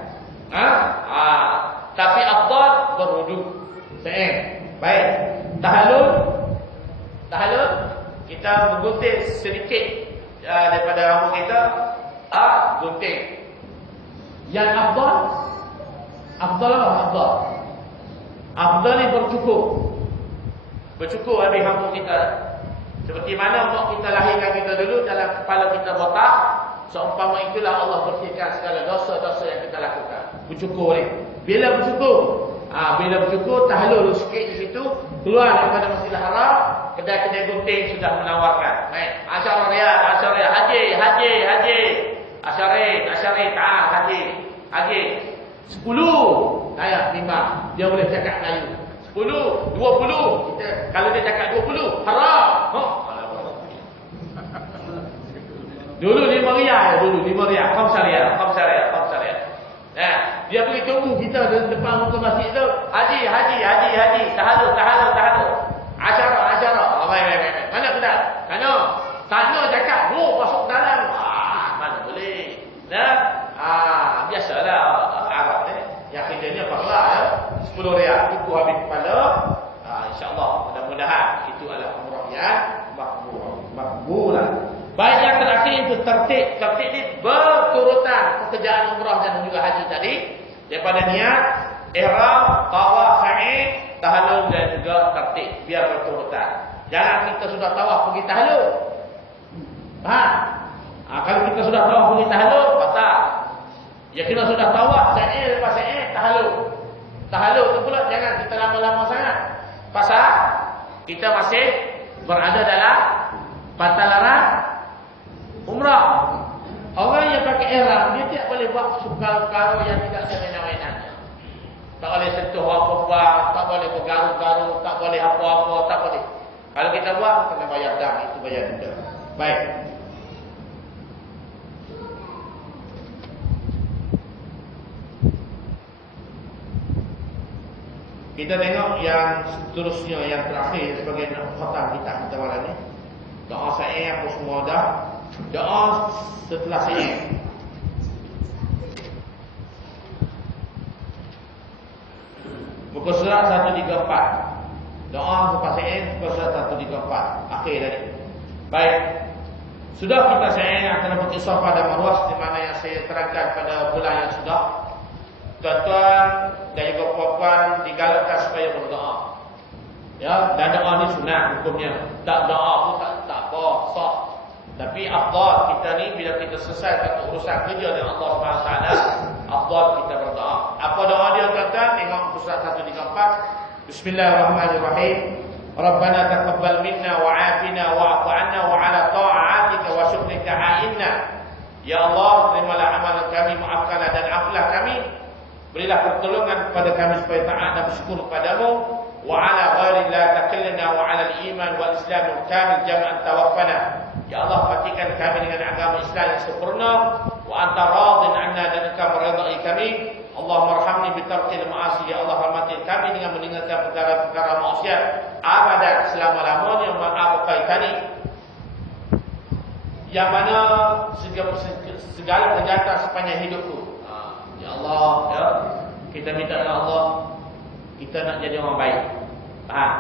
Tapi afdal berwudu. Sa'i. Baik. Tahallul kita menggunting sedikit daripada rambut kita, gunting. Yang afdal ni bercukur habis rambut kita. Seperti mana mak kita lahirkan kita dulu, dalam kepala kita botak. Seumpama itulah Allah bersihkan segala dosa-dosa yang kita lakukan. Bercukur ni. Bila bercukur tahallul sikit di situ, keluar daripada Masjidil Haram, kedai-kedai gunting sudah menawarkan. Baik, Asyara Riyad, haji. Haji. 10. Saya 5. Dia boleh cakap Melayu. 10, 20. Kalau dia cakap 20, haram. Dulu 5 riyal. Khamsariah. Dia pergi tunggu kita di depan muka masjid tu. Haji. Tahallul. Asyara. Baik. Mana benar? Tanya cakap, masuk dalam. Mana boleh. Biasalah Arab ni. Yang kerjanya baklah 10 riyal. Itu habis kepala. InsyaAllah mudah-mudahan itu adalah umrah yang makbulah. Baik, yang terakhir itu tertib ni berturutan pekerjaan umrah dan juga haji tadi. Daripada niat, ihram, tawaf, sa'i, tahallul dan juga tertib. Biar berturutan. Jangan kita sudah tawaf pergi tahallul. Kalau kita sudah tawaf pergi tahallul, batal. Ya, kita sudah tawaf, sa'i, lepas sa'i, tahallul. Tahallul tu pula jangan kita lama-lama sangat. Pasal kita masih berada dalam pantalaran umrah. Orang yang pakai ihram, dia tidak boleh buat perkara-perkara yang tidak semena-menanya. Tak boleh sentuh apa-apa, tak boleh bergaru-garu, tak boleh apa-apa, tak boleh. Kalau kita buat, kena bayar dam, itu bayar denda. Baik. Kita tengok yang seterusnya, yang terakhir sebagai khatam kita malam ni. Doa saya apa semua dah. Doa setelah saya. Muka surat 134. Doa lepas ini surat 134 akhir tadi. Baik. Sudah kita saya akan buat kisah pada Marwas di mana yang saya terangkan pada bulan yang sudah. Tuan-tuan dan juga puan-puan digalakkan supaya berdoa. Ya, dan doa ni sunat hukumnya. Tak doa pun tak apa, sah. Tapi afdal kita ni bila kita selesai urusan kerja dengan Allah Subhanahu taala, afdal kita berdoa. Apa doa dia tuan-tuan? Tengok surat 134. Bismillahirrahmanirrahim. Rabbana taqabbal minna wa 'afina wa'fu 'anna wa 'ala ta'atika wa syukrika a'inna. Ya Allah, terimalah amalan kami, maafkanlah dan afilah kami. Berilah pertolongan kepada kami supaya taat dan bersyukur kepadamu. Wa 'ala ghairi la takilna wa 'ala al-iman wal islam kamil jam'an tawaffana. Ya Allah, matikan kami dengan agama Islam yang sempurna. Wa anta radin 'anna dan engkau meridai kami. Allahumma arhamni bi tarkil ma'asi. Ya Allah, rahmati kami dengan meninggalkan perkara-perkara maksiat abadan selama-lamanya ma'abqaitani. Yang mana segala kejahatan sepanjang hidupku. Ya Allah, ya. Kita minta kepada Allah, kita nak jadi orang baik. Faham?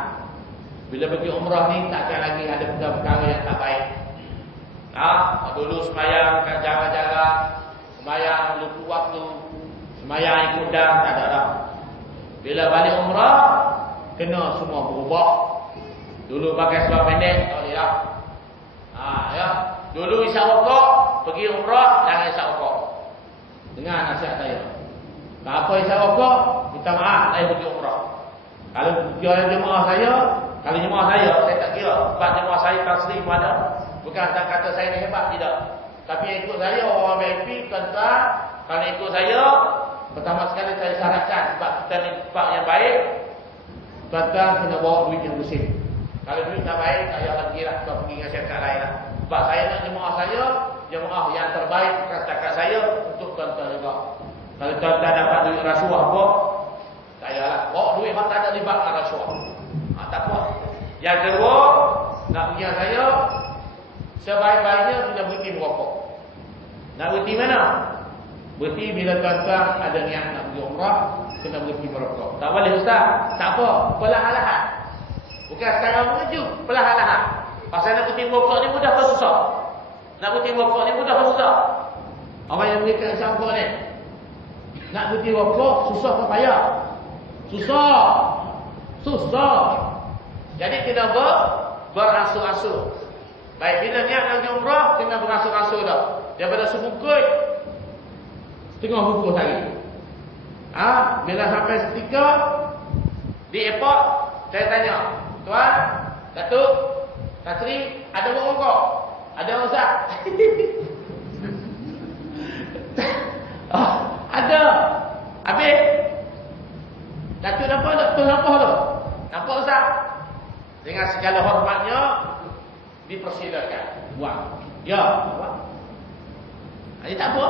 Bila pergi umrah ni takkan lagi ada perkara-perkara yang tak baik. Dulu sembahyang kat jarak-jarak, sembahyang lupa waktu, sembahyang ikut dah, tak ada dah. Bila balik umrah, kena semua berubah. Dulu pakai seluar pendek, tak boleh dah. Ya. Dulu isyak rokok, pergi umrah, jangan isyak rokok. Dengar nasihat saya. Tak apa isyak rokok, minta maaf, saya pergi umrah. Kalau kira jemaah saya, saya tak kira. Sebab jemaah saya taslim ada. Bukan tak kata saya ni hebat, tidak. Tapi yang ikut saya, orang VIP, tuan-tuan, kalau ikut saya, pertama sekali saya syaratkan, sebab kita ni tempat yang baik, tuan-tuan kena bawa duit yang bersih. Kalau duit tak baik, tak payah lagi lah, kita pergi dengan syarikat lain lah. Sebab saya nak jemaah saya, jemaah yang terbaik, bukan setakat saya, untuk tuan-tuan juga. Kalau tuan-tuan dapat duit rasuah pun, tak payahlah. Bawa duit yang tak ada libat dengan rasuah. Tak apa. Yang kedua, nak pergi dengan saya, sebaik-baiknya kena berhenti merokok. Nak berhenti mana? Berhenti bila tuan-tuan ada niat nak pergi umrah, kena berhenti merokok. Tak boleh ustaz? Tak apa, perlahan-lahan. Bukan sekarang mengeju, perlahan-lahan. Pasal nak berhenti merokok ni mudah atau susah? Nak berhenti merokok ni mudah atau susah? Orang yang berikan sangkut ni, nak berhenti merokok susah ke payah? Susah. Jadi kena beransur-ansur. Baik, bila niat nak pergi umrah, kena beransur-ansur dah. Daripada sebungkus, setengah bungkus lagi. Bila sampai setika di airport, saya tanya, Tuan, Datuk, Tan Sri, ada rokok? Ada ustaz? Ada. Habis? Datuk nampak tak? Tuan nampak tak? Nampak ustaz? Dengan segala hormatnya, dipersilakan buang. Ya, buang. Ini tak apa.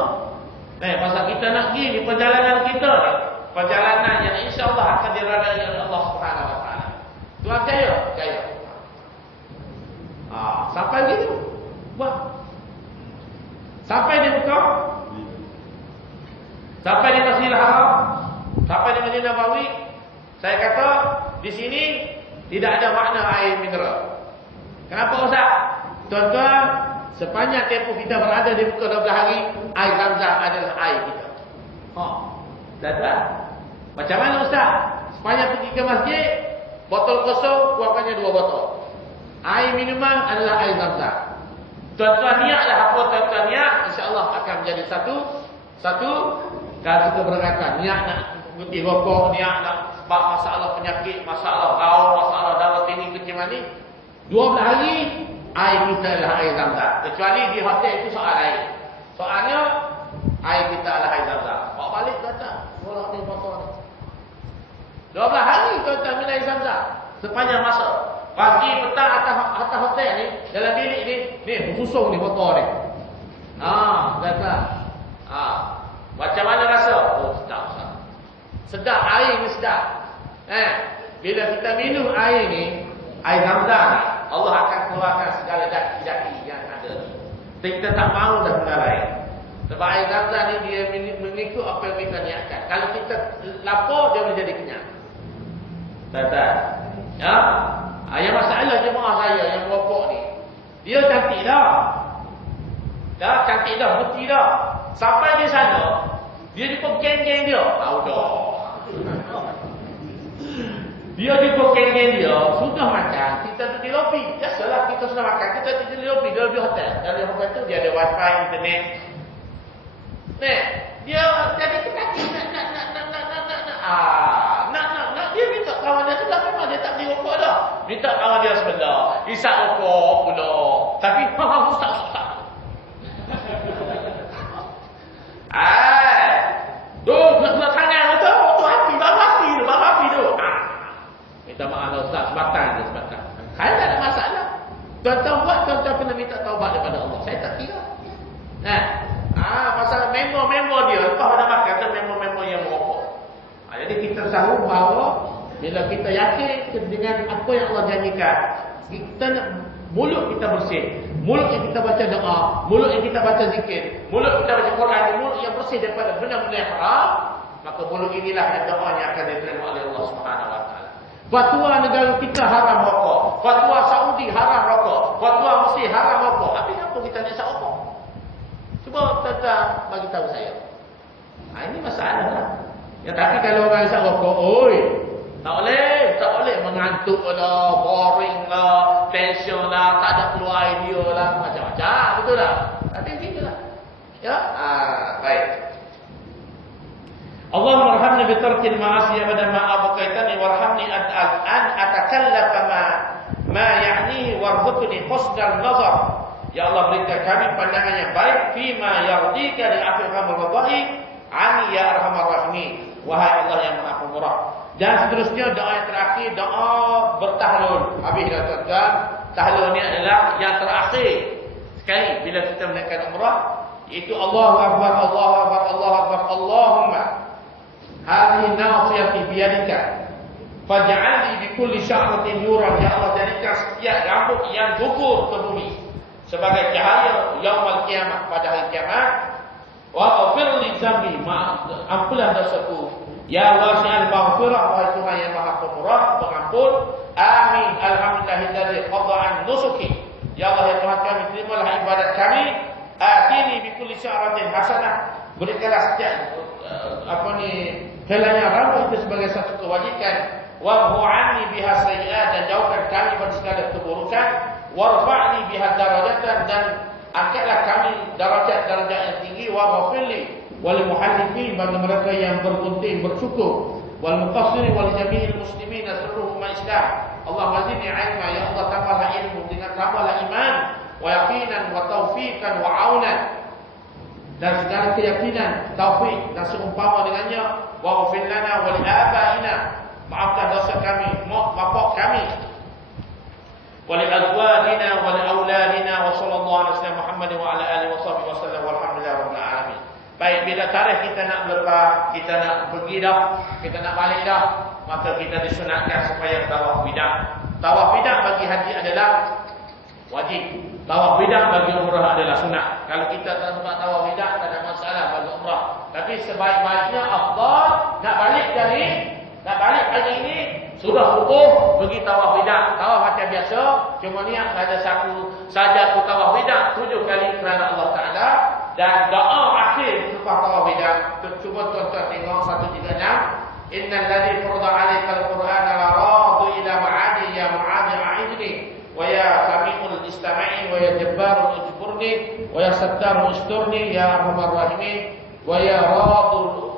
Pasal kita nak pergi di perjalanan kita ni, perjalanan yang insya-Allah akan diridai oleh Allah Subhanahu Wa Taala. Tuan percaya? Percaya. Sampai gitu, buang. Sampai di Mekah, sampai di Masjidil Haram, sampai di Madinah Nabawi, saya kata di sini tidak ada makna air mineral. Kenapa Ustaz? Tuan-tuan, sepanjang tempoh kita berada di Mekah 12 hari, air Zam-Zam adalah air kita. Tuan-tuan, macam mana Ustaz? Sepanjang pergi ke masjid, botol kosong, keluarkannya 2 botol. Air minuman adalah air Zam-Zam. Tuan-tuan niatlah apa tuan-tuan niat, insya-Allah akan menjadi satu kalau kita berangkat niat nak berhenti rokok, niat nak sebab masalah penyakit, masalah gaul, masalah darah tinggi kecil mani. 12 hari air kita adalah air Zam-Zam. Kecuali di hotel itu soal air. Soalnya air kita adalah air Zam-Zam. Bawa balik tuan-tuan. Bola ni botol ni. 12 hari tuan-tuan minum air Zam-Zam. Sepanjang masa. Pagi, petang atas hotel ni, dalam bilik ni berfusung ni botol ni. Tuan-tuan. Macam mana rasa? Sedap. Sedap, air ni sedap. Bila kita minum air ni, air Zam-Zam, Allah akan keluarkan segala daki-daki yang ada. Kita tak mahu dah benar air. Sebab air Zam-Zam ni dia mengikut apa yang kita niatkan. Kalau kita lapar, dia menjadi kenyang. Tuan-tuan, Ya. Yang masalah jemaah saya yang merokok ni. Dia cantik dah. Dah cantik dah, putih dah. Sampai di sana, dia jumpa geng-geng dia. Dah. Dia jumpa geng-geng dia, sudah makan, kita duduk di lobi. Biasalah kita sudah makan, kita duduk di lobi, di lobi hotel. Dalam hotel tu dia ada wifi, internet. Dia jadi kaki nak dia minta kawan dia sebelah. Memang dia tak beli rokok dah. Minta kawan dia sebelah, isap rokok pula. Tapi susah. Nak tangan tu hati, baru hati tu. Minta maaf lah Ustaz, sebatang. Saya tak ada masalah. Tuan-tuan buat, tuan-tuan kena minta taubat daripada Allah. Saya tak kira. Pasal member dia, lepas pada makan tu member yang merokok. Jadi kita tahu bahawa bila kita yakin dengan apa yang Allah janjikan, kita nak, mulut kita bersih, mulut yang kita baca doa, mulut yang kita baca zikir, mulut kita baca Quran, mulut yang bersih daripada benda-benda yang haram, maka mulut inilah yang doanya akan diterima oleh Allah Subhanahu Wa Taala. Fatwa negara kita haram rokok, fatwa Saudi haram rokok, fatwa Mesir haram rokok. Habis apa kita nak isap rokok? Cuba tuan-tuan bagi tahu saya. Ini masalah lah. Ya, tapi kalau orang isap rokok, tak boleh mengantuk lah, boring lah, tension lah, tak ada keluar idea lah, macam-macam, betul tak? Tapi begitulah. Ya, baik. Allahumma arhamni bi tarkil ma'asi abadan ma abqaitani warhamni an atakallafa ma ya'nihi warzuqni husnal nazar. Ya Allah, berikan kami pandangan yang baik fima yardika li afhamul ghadai ani ya arhamar rahimin. Wahai Allah yang Maha Pemurah. Dan seterusnya doa yang terakhir, doa bertahlul. Habis dah tuan-tuan. Tahlul ni adalah yang terakhir sekali bila kita menaikkan umrah, iaitu Allahu Akbar, Allahu Akbar, Allahu Akbar, Allahumma hadhihi nasiyati biyadika faj'alni bi kulli sya'ratin nuran. Ya Allah, jadikan setiap rambut yang gugur ke bumi sebagai cahaya yaumul qiyamah, pada hari kiamat. Wa ghfir li dzambi, ampunlah dosaku. Ya wasi'al maghfirah, wahai Tuhan yang Maha Pemurah, pengampun. Amin. Alhamdulillahilladzi qada'an nusuki. Ya Allah, ya Tuhan kami, terimalah ibadat kami. Atini bi kulli sya'ratin hasanah. Berikanlah setiap helanya rambut itu sebagai satu kewajiban. Wa mu'anni biha sayyi'at, dan jauhkan kami dari segala keburukan. Warfa'ni biha darajatan, dan angkatlah kami darajat yang tinggi. Wa ghafirli wal muhallifin, bagi mereka yang bergunting bersyukur, wal muqassiri wal jami'il muslimin seluruh umat Islam. Allah mazidni ilma, ya Allah tambahlah ilmu dengan tambahlah iman, wa yaqinan wa taufiqan wa aunan, dan segala keyakinan, taufik dan seumpama dengannya. Wa ghfir lana wa li abaina, maafkan dosa kami, bapak kami, wa li azwajina wa li auladina, wa sallallahu alaihi wasallam Muhammad wa ala alihi washabbihi wasallam walhamdulillahi rabbil alamin. Baik, bila tarikh kita nak berlepas, kita nak pergi dah, kita nak balik dah, maka kita disunatkan supaya tawaf bidah. Tawaf bidah bagi haji adalah wajib. Tawaf bidah bagi umrah adalah sunat. Kalau kita tak sempat tawaf bidah, tak ada masalah bagi umrah. Tapi sebaik-baiknya afdal nak balik hari ini sudah utuh pergi tawaf bidah. Tawaf macam biasa, cuma niat ada satu saja tu tawaf bidah 7 kali kerana Allah Taala. Dan doa akhir selepas tawaf bidah, cuba tuan-tuan tengok 136. Innal ladzi farada 'alaikal qur'ana la radu ila ma'adi ya mu'adhi a'idni wa ya sami'ul istama'i wa ya jabbarul ijburni wa ya sattarul isturni ya arhamar rahimin wa ya radu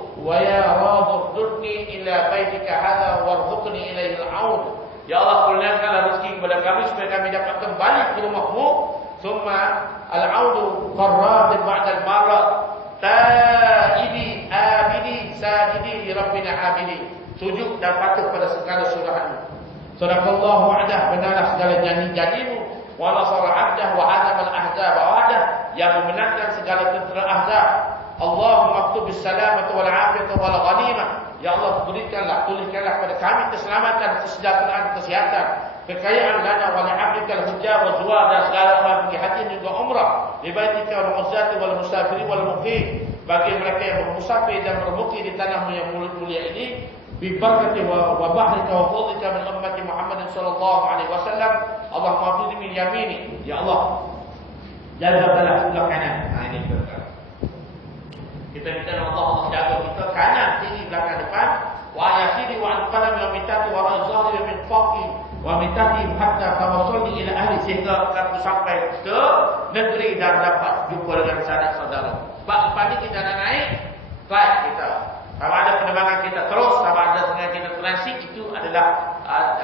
durni ila baitika hadha warzuqni ilaihi al-'aud. Ya Allah, kurniakanlah rezeki kepada kami supaya kami dapat kembali ke rumahmu. Summa al-'audu qarrat ba'da al-marrat ta'ibi abidi sajidi li rabbina abidi, sujud dan patuh pada segala surahanmu. Sadaqallahu wa'dah, benarlah segala janji-janjimu. Wa nasara 'abdah wa hazama al-ahzab wa'dah, yang memenangkan segala tentera ahzab. Allahumma aktub bis-salamata wal 'afiyata wal ghanimah. Ya Allah, berikanlah, tuliskanlah pada kami keselamatan, kesejahteraan, kesihatan, kekayaan lana wa li'abdikal hujjah wa zuwar, dan segala orang pergi haji dan juga umrah. Libaitika wal muzzati wal musafiri wal muqim, bagi mereka yang bermusafir dan bermukim di tanahmu yang mulia ini. ببركة وبحرك وفضلك من أمة محمد صلى الله عليه وسلم اللهم اغفر من يميني ya Allah jagalah sebelah kanan. Ini berkata kita minta Allah jaga kita kanan kiri belakang depan wa yasiri wa al-qalam wa mitati wa al-zahiri min faqi wa mitati hatta tawassalni ila ahli sehingga aku sampai ke negeri dan dapat jumpa dengan saudara-saudara. Sebab lepas ni kita nak naik flight kita. Kalau ada penerbangan kita terus, kalau ada dengan kita transit, itu adalah hak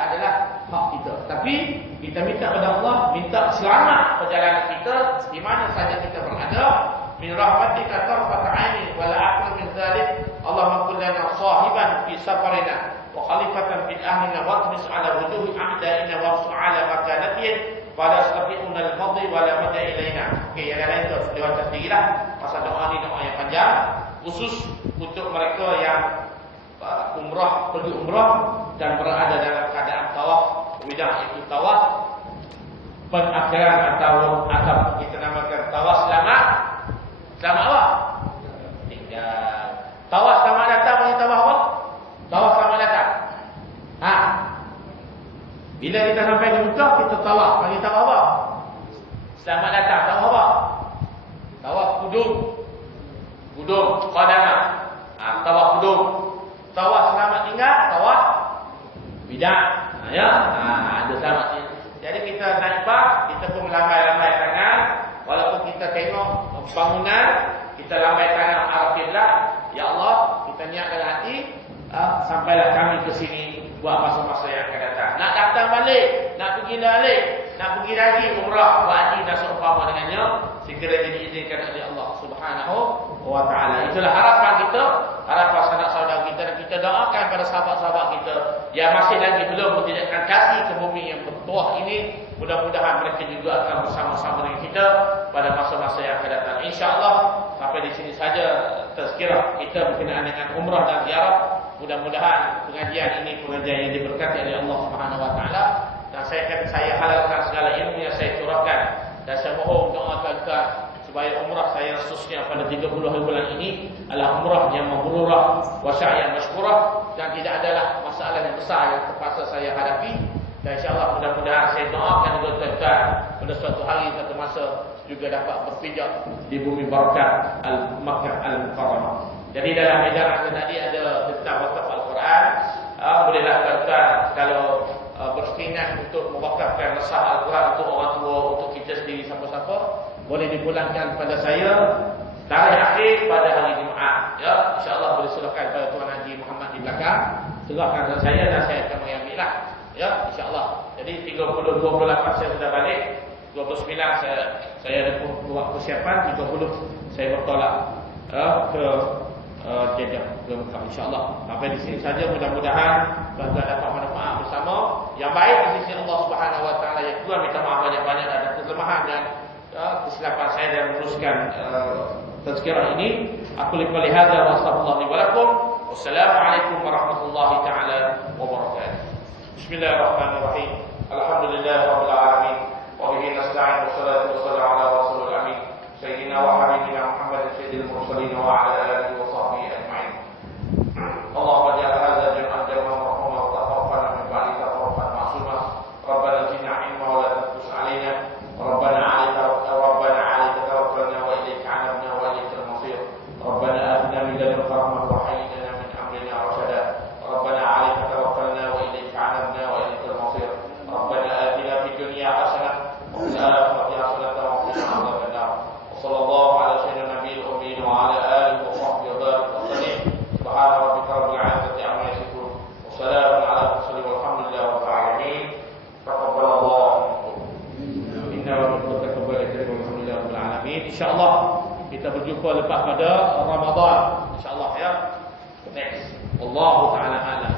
kita. Tapi kita minta kepada Allah, minta selamat perjalanan kita di mana saja kita berada. Min rahmatika tarfat 'aini wa la aqlu min dzalik. Allahumma kun lana sahiban fi safarina wa khalifatan fil ahlina wa tmis 'ala wujuhi a'da'ina wa su'ala makanatin pada sabiquna al-madhi wa la madda ilaina. Okey, yang lain tu lewat sendirilah. Pasal doa ni doa yang panjang khusus untuk mereka yang pergi umrah dan berada dalam keadaan tawaf, bidah itu tawaf pengakhiran atau kita namakan tawaf selamat apa? Tinggal. Tawaf selamat datang bagi tawaf apa? Tawaf selamat datang. Bila kita sampai ke Mekah, kita tawaf bagi tawaf apa? Selamat datang. Tawaf apa? Tawaf kudum. Kudum, qadamah. Tawaf kudum. Tawaf selamat tinggal, tawaf bidah. Ada selamat. Jadi kita naik bas, kita pun melambai-lambai tangan. Walaupun kita tengok bangunan, kita lambai tangan arah kiblat. Ya Allah, kita niat dalam hati, sampailah kami ke sini buat masa-masa yang akan datang. Nak datang balik, nak pergi balik, nak pergi lagi umrah, haji dan seumpama dengannya, segera diizinkan oleh Allah Subhanahu wa taala. Itulah harapan kita, harapan saudara-saudara kita, dan kita doakan pada sahabat-sahabat kita yang masih lagi belum menjadikan kaki ke bumi yang bertuah ini, mudah-mudahan mereka juga akan bersama-sama dengan kita pada masa-masa yang akan datang. Insya-Allah sampai di sini saja tazkirah kita berkenaan dengan umrah dan ziarah. Mudah-mudahan pengajian ini pengajian yang diberkati oleh Allah Subhanahu wa taala, dan saya halalkan segala ilmu yang saya curahkan, dan saya mohon doa tuan-tuan supaya umrah saya khususnya pada 30 hari bulan ini adalah umrah yang mabrurah wa sa'yan mashkurah, dan tidak adalah masalah yang besar yang terpaksa saya hadapi. Dan insya-Allah mudah-mudahan saya doakan juga tuan-tuan pada suatu hari satu masa juga dapat berpijak di bumi barakat Al-Makkah Al-Mukarramah. Jadi dalam edaran tadi ada tentang wakaf Al-Quran. Bolehlah tuan-tuan kalau berkeinginan untuk mewakafkan naskah Al-Quran untuk orang tua, untuk kita sendiri, siapa-siapa, boleh dipulangkan pada saya. Tarikh akhir pada hari Jumaat. Ya, insya-Allah boleh serahkan pada Tuan Haji Muhammad di belakang. Serahkan kepada saya dan saya akan mengambillah. Ya, insya-Allah. Jadi 28 saya sudah balik. 29 saya ada buat persiapan, 30 saya bertolak ke Jeddah ke Mekah, insya-Allah. Sampai di sini saja, mudah-mudahan tuan-tuan dapat manfaat bersama. Yang baik di sisi Allah Subhanahu wa taala, yang kedua minta maaf banyak-banyak ada kelemahan dan kesilapan saya dalam meneruskan tazkirah ini. Aku liqali hadza wa astaghfirullahi wa lakum. Wassalamualaikum warahmatullahi taala wabarakatuh. Bismillahirrahmanirrahim. Alhamdulillahirabbil alamin. Wa bihi nasta'in wassalatu wassalamu ala rasulil amin. Sayyidina wa habibina Muhammad sayyidil mursalin wa ala alihi wa sahbihi ajma'in. Allahumma ja'al hadza jam'an marhuma wa tafaqqana min ba'di tafaqqan ma'suma. Rabbana zidna 'ilma wa la tanqus 'alaina. Rabbana 'alaika tawakkalna wa ilayka 'anabna wa ilaykal masir. Rabbana atina min ladunka rahmatan wa hayyi lana min amrina rashada. Rabbana 'alaika tawakkalna wa ilayka 'anabna wa ilaykal masir. Rabbana atina fid dunya hasanah wa fil akhirati hasanah wa qina adzaban nar. Sallallahu ala sayyidina nabiyil ummi wa ala alihi wa sahbihi wa barik wa sallim. Subhana rabbika rabbil 'izzati amma yasifun. Wa salamun ala mursalin walhamdulillahi rabbil alamin. Taqabbalallahu minna wa minkum taqabbal alhamdulillahi rabbil alamin. Insyaallah kita berjumpa lepas pada Ramadan. Insyaallah ya. Next. Wallahu taala a'lam.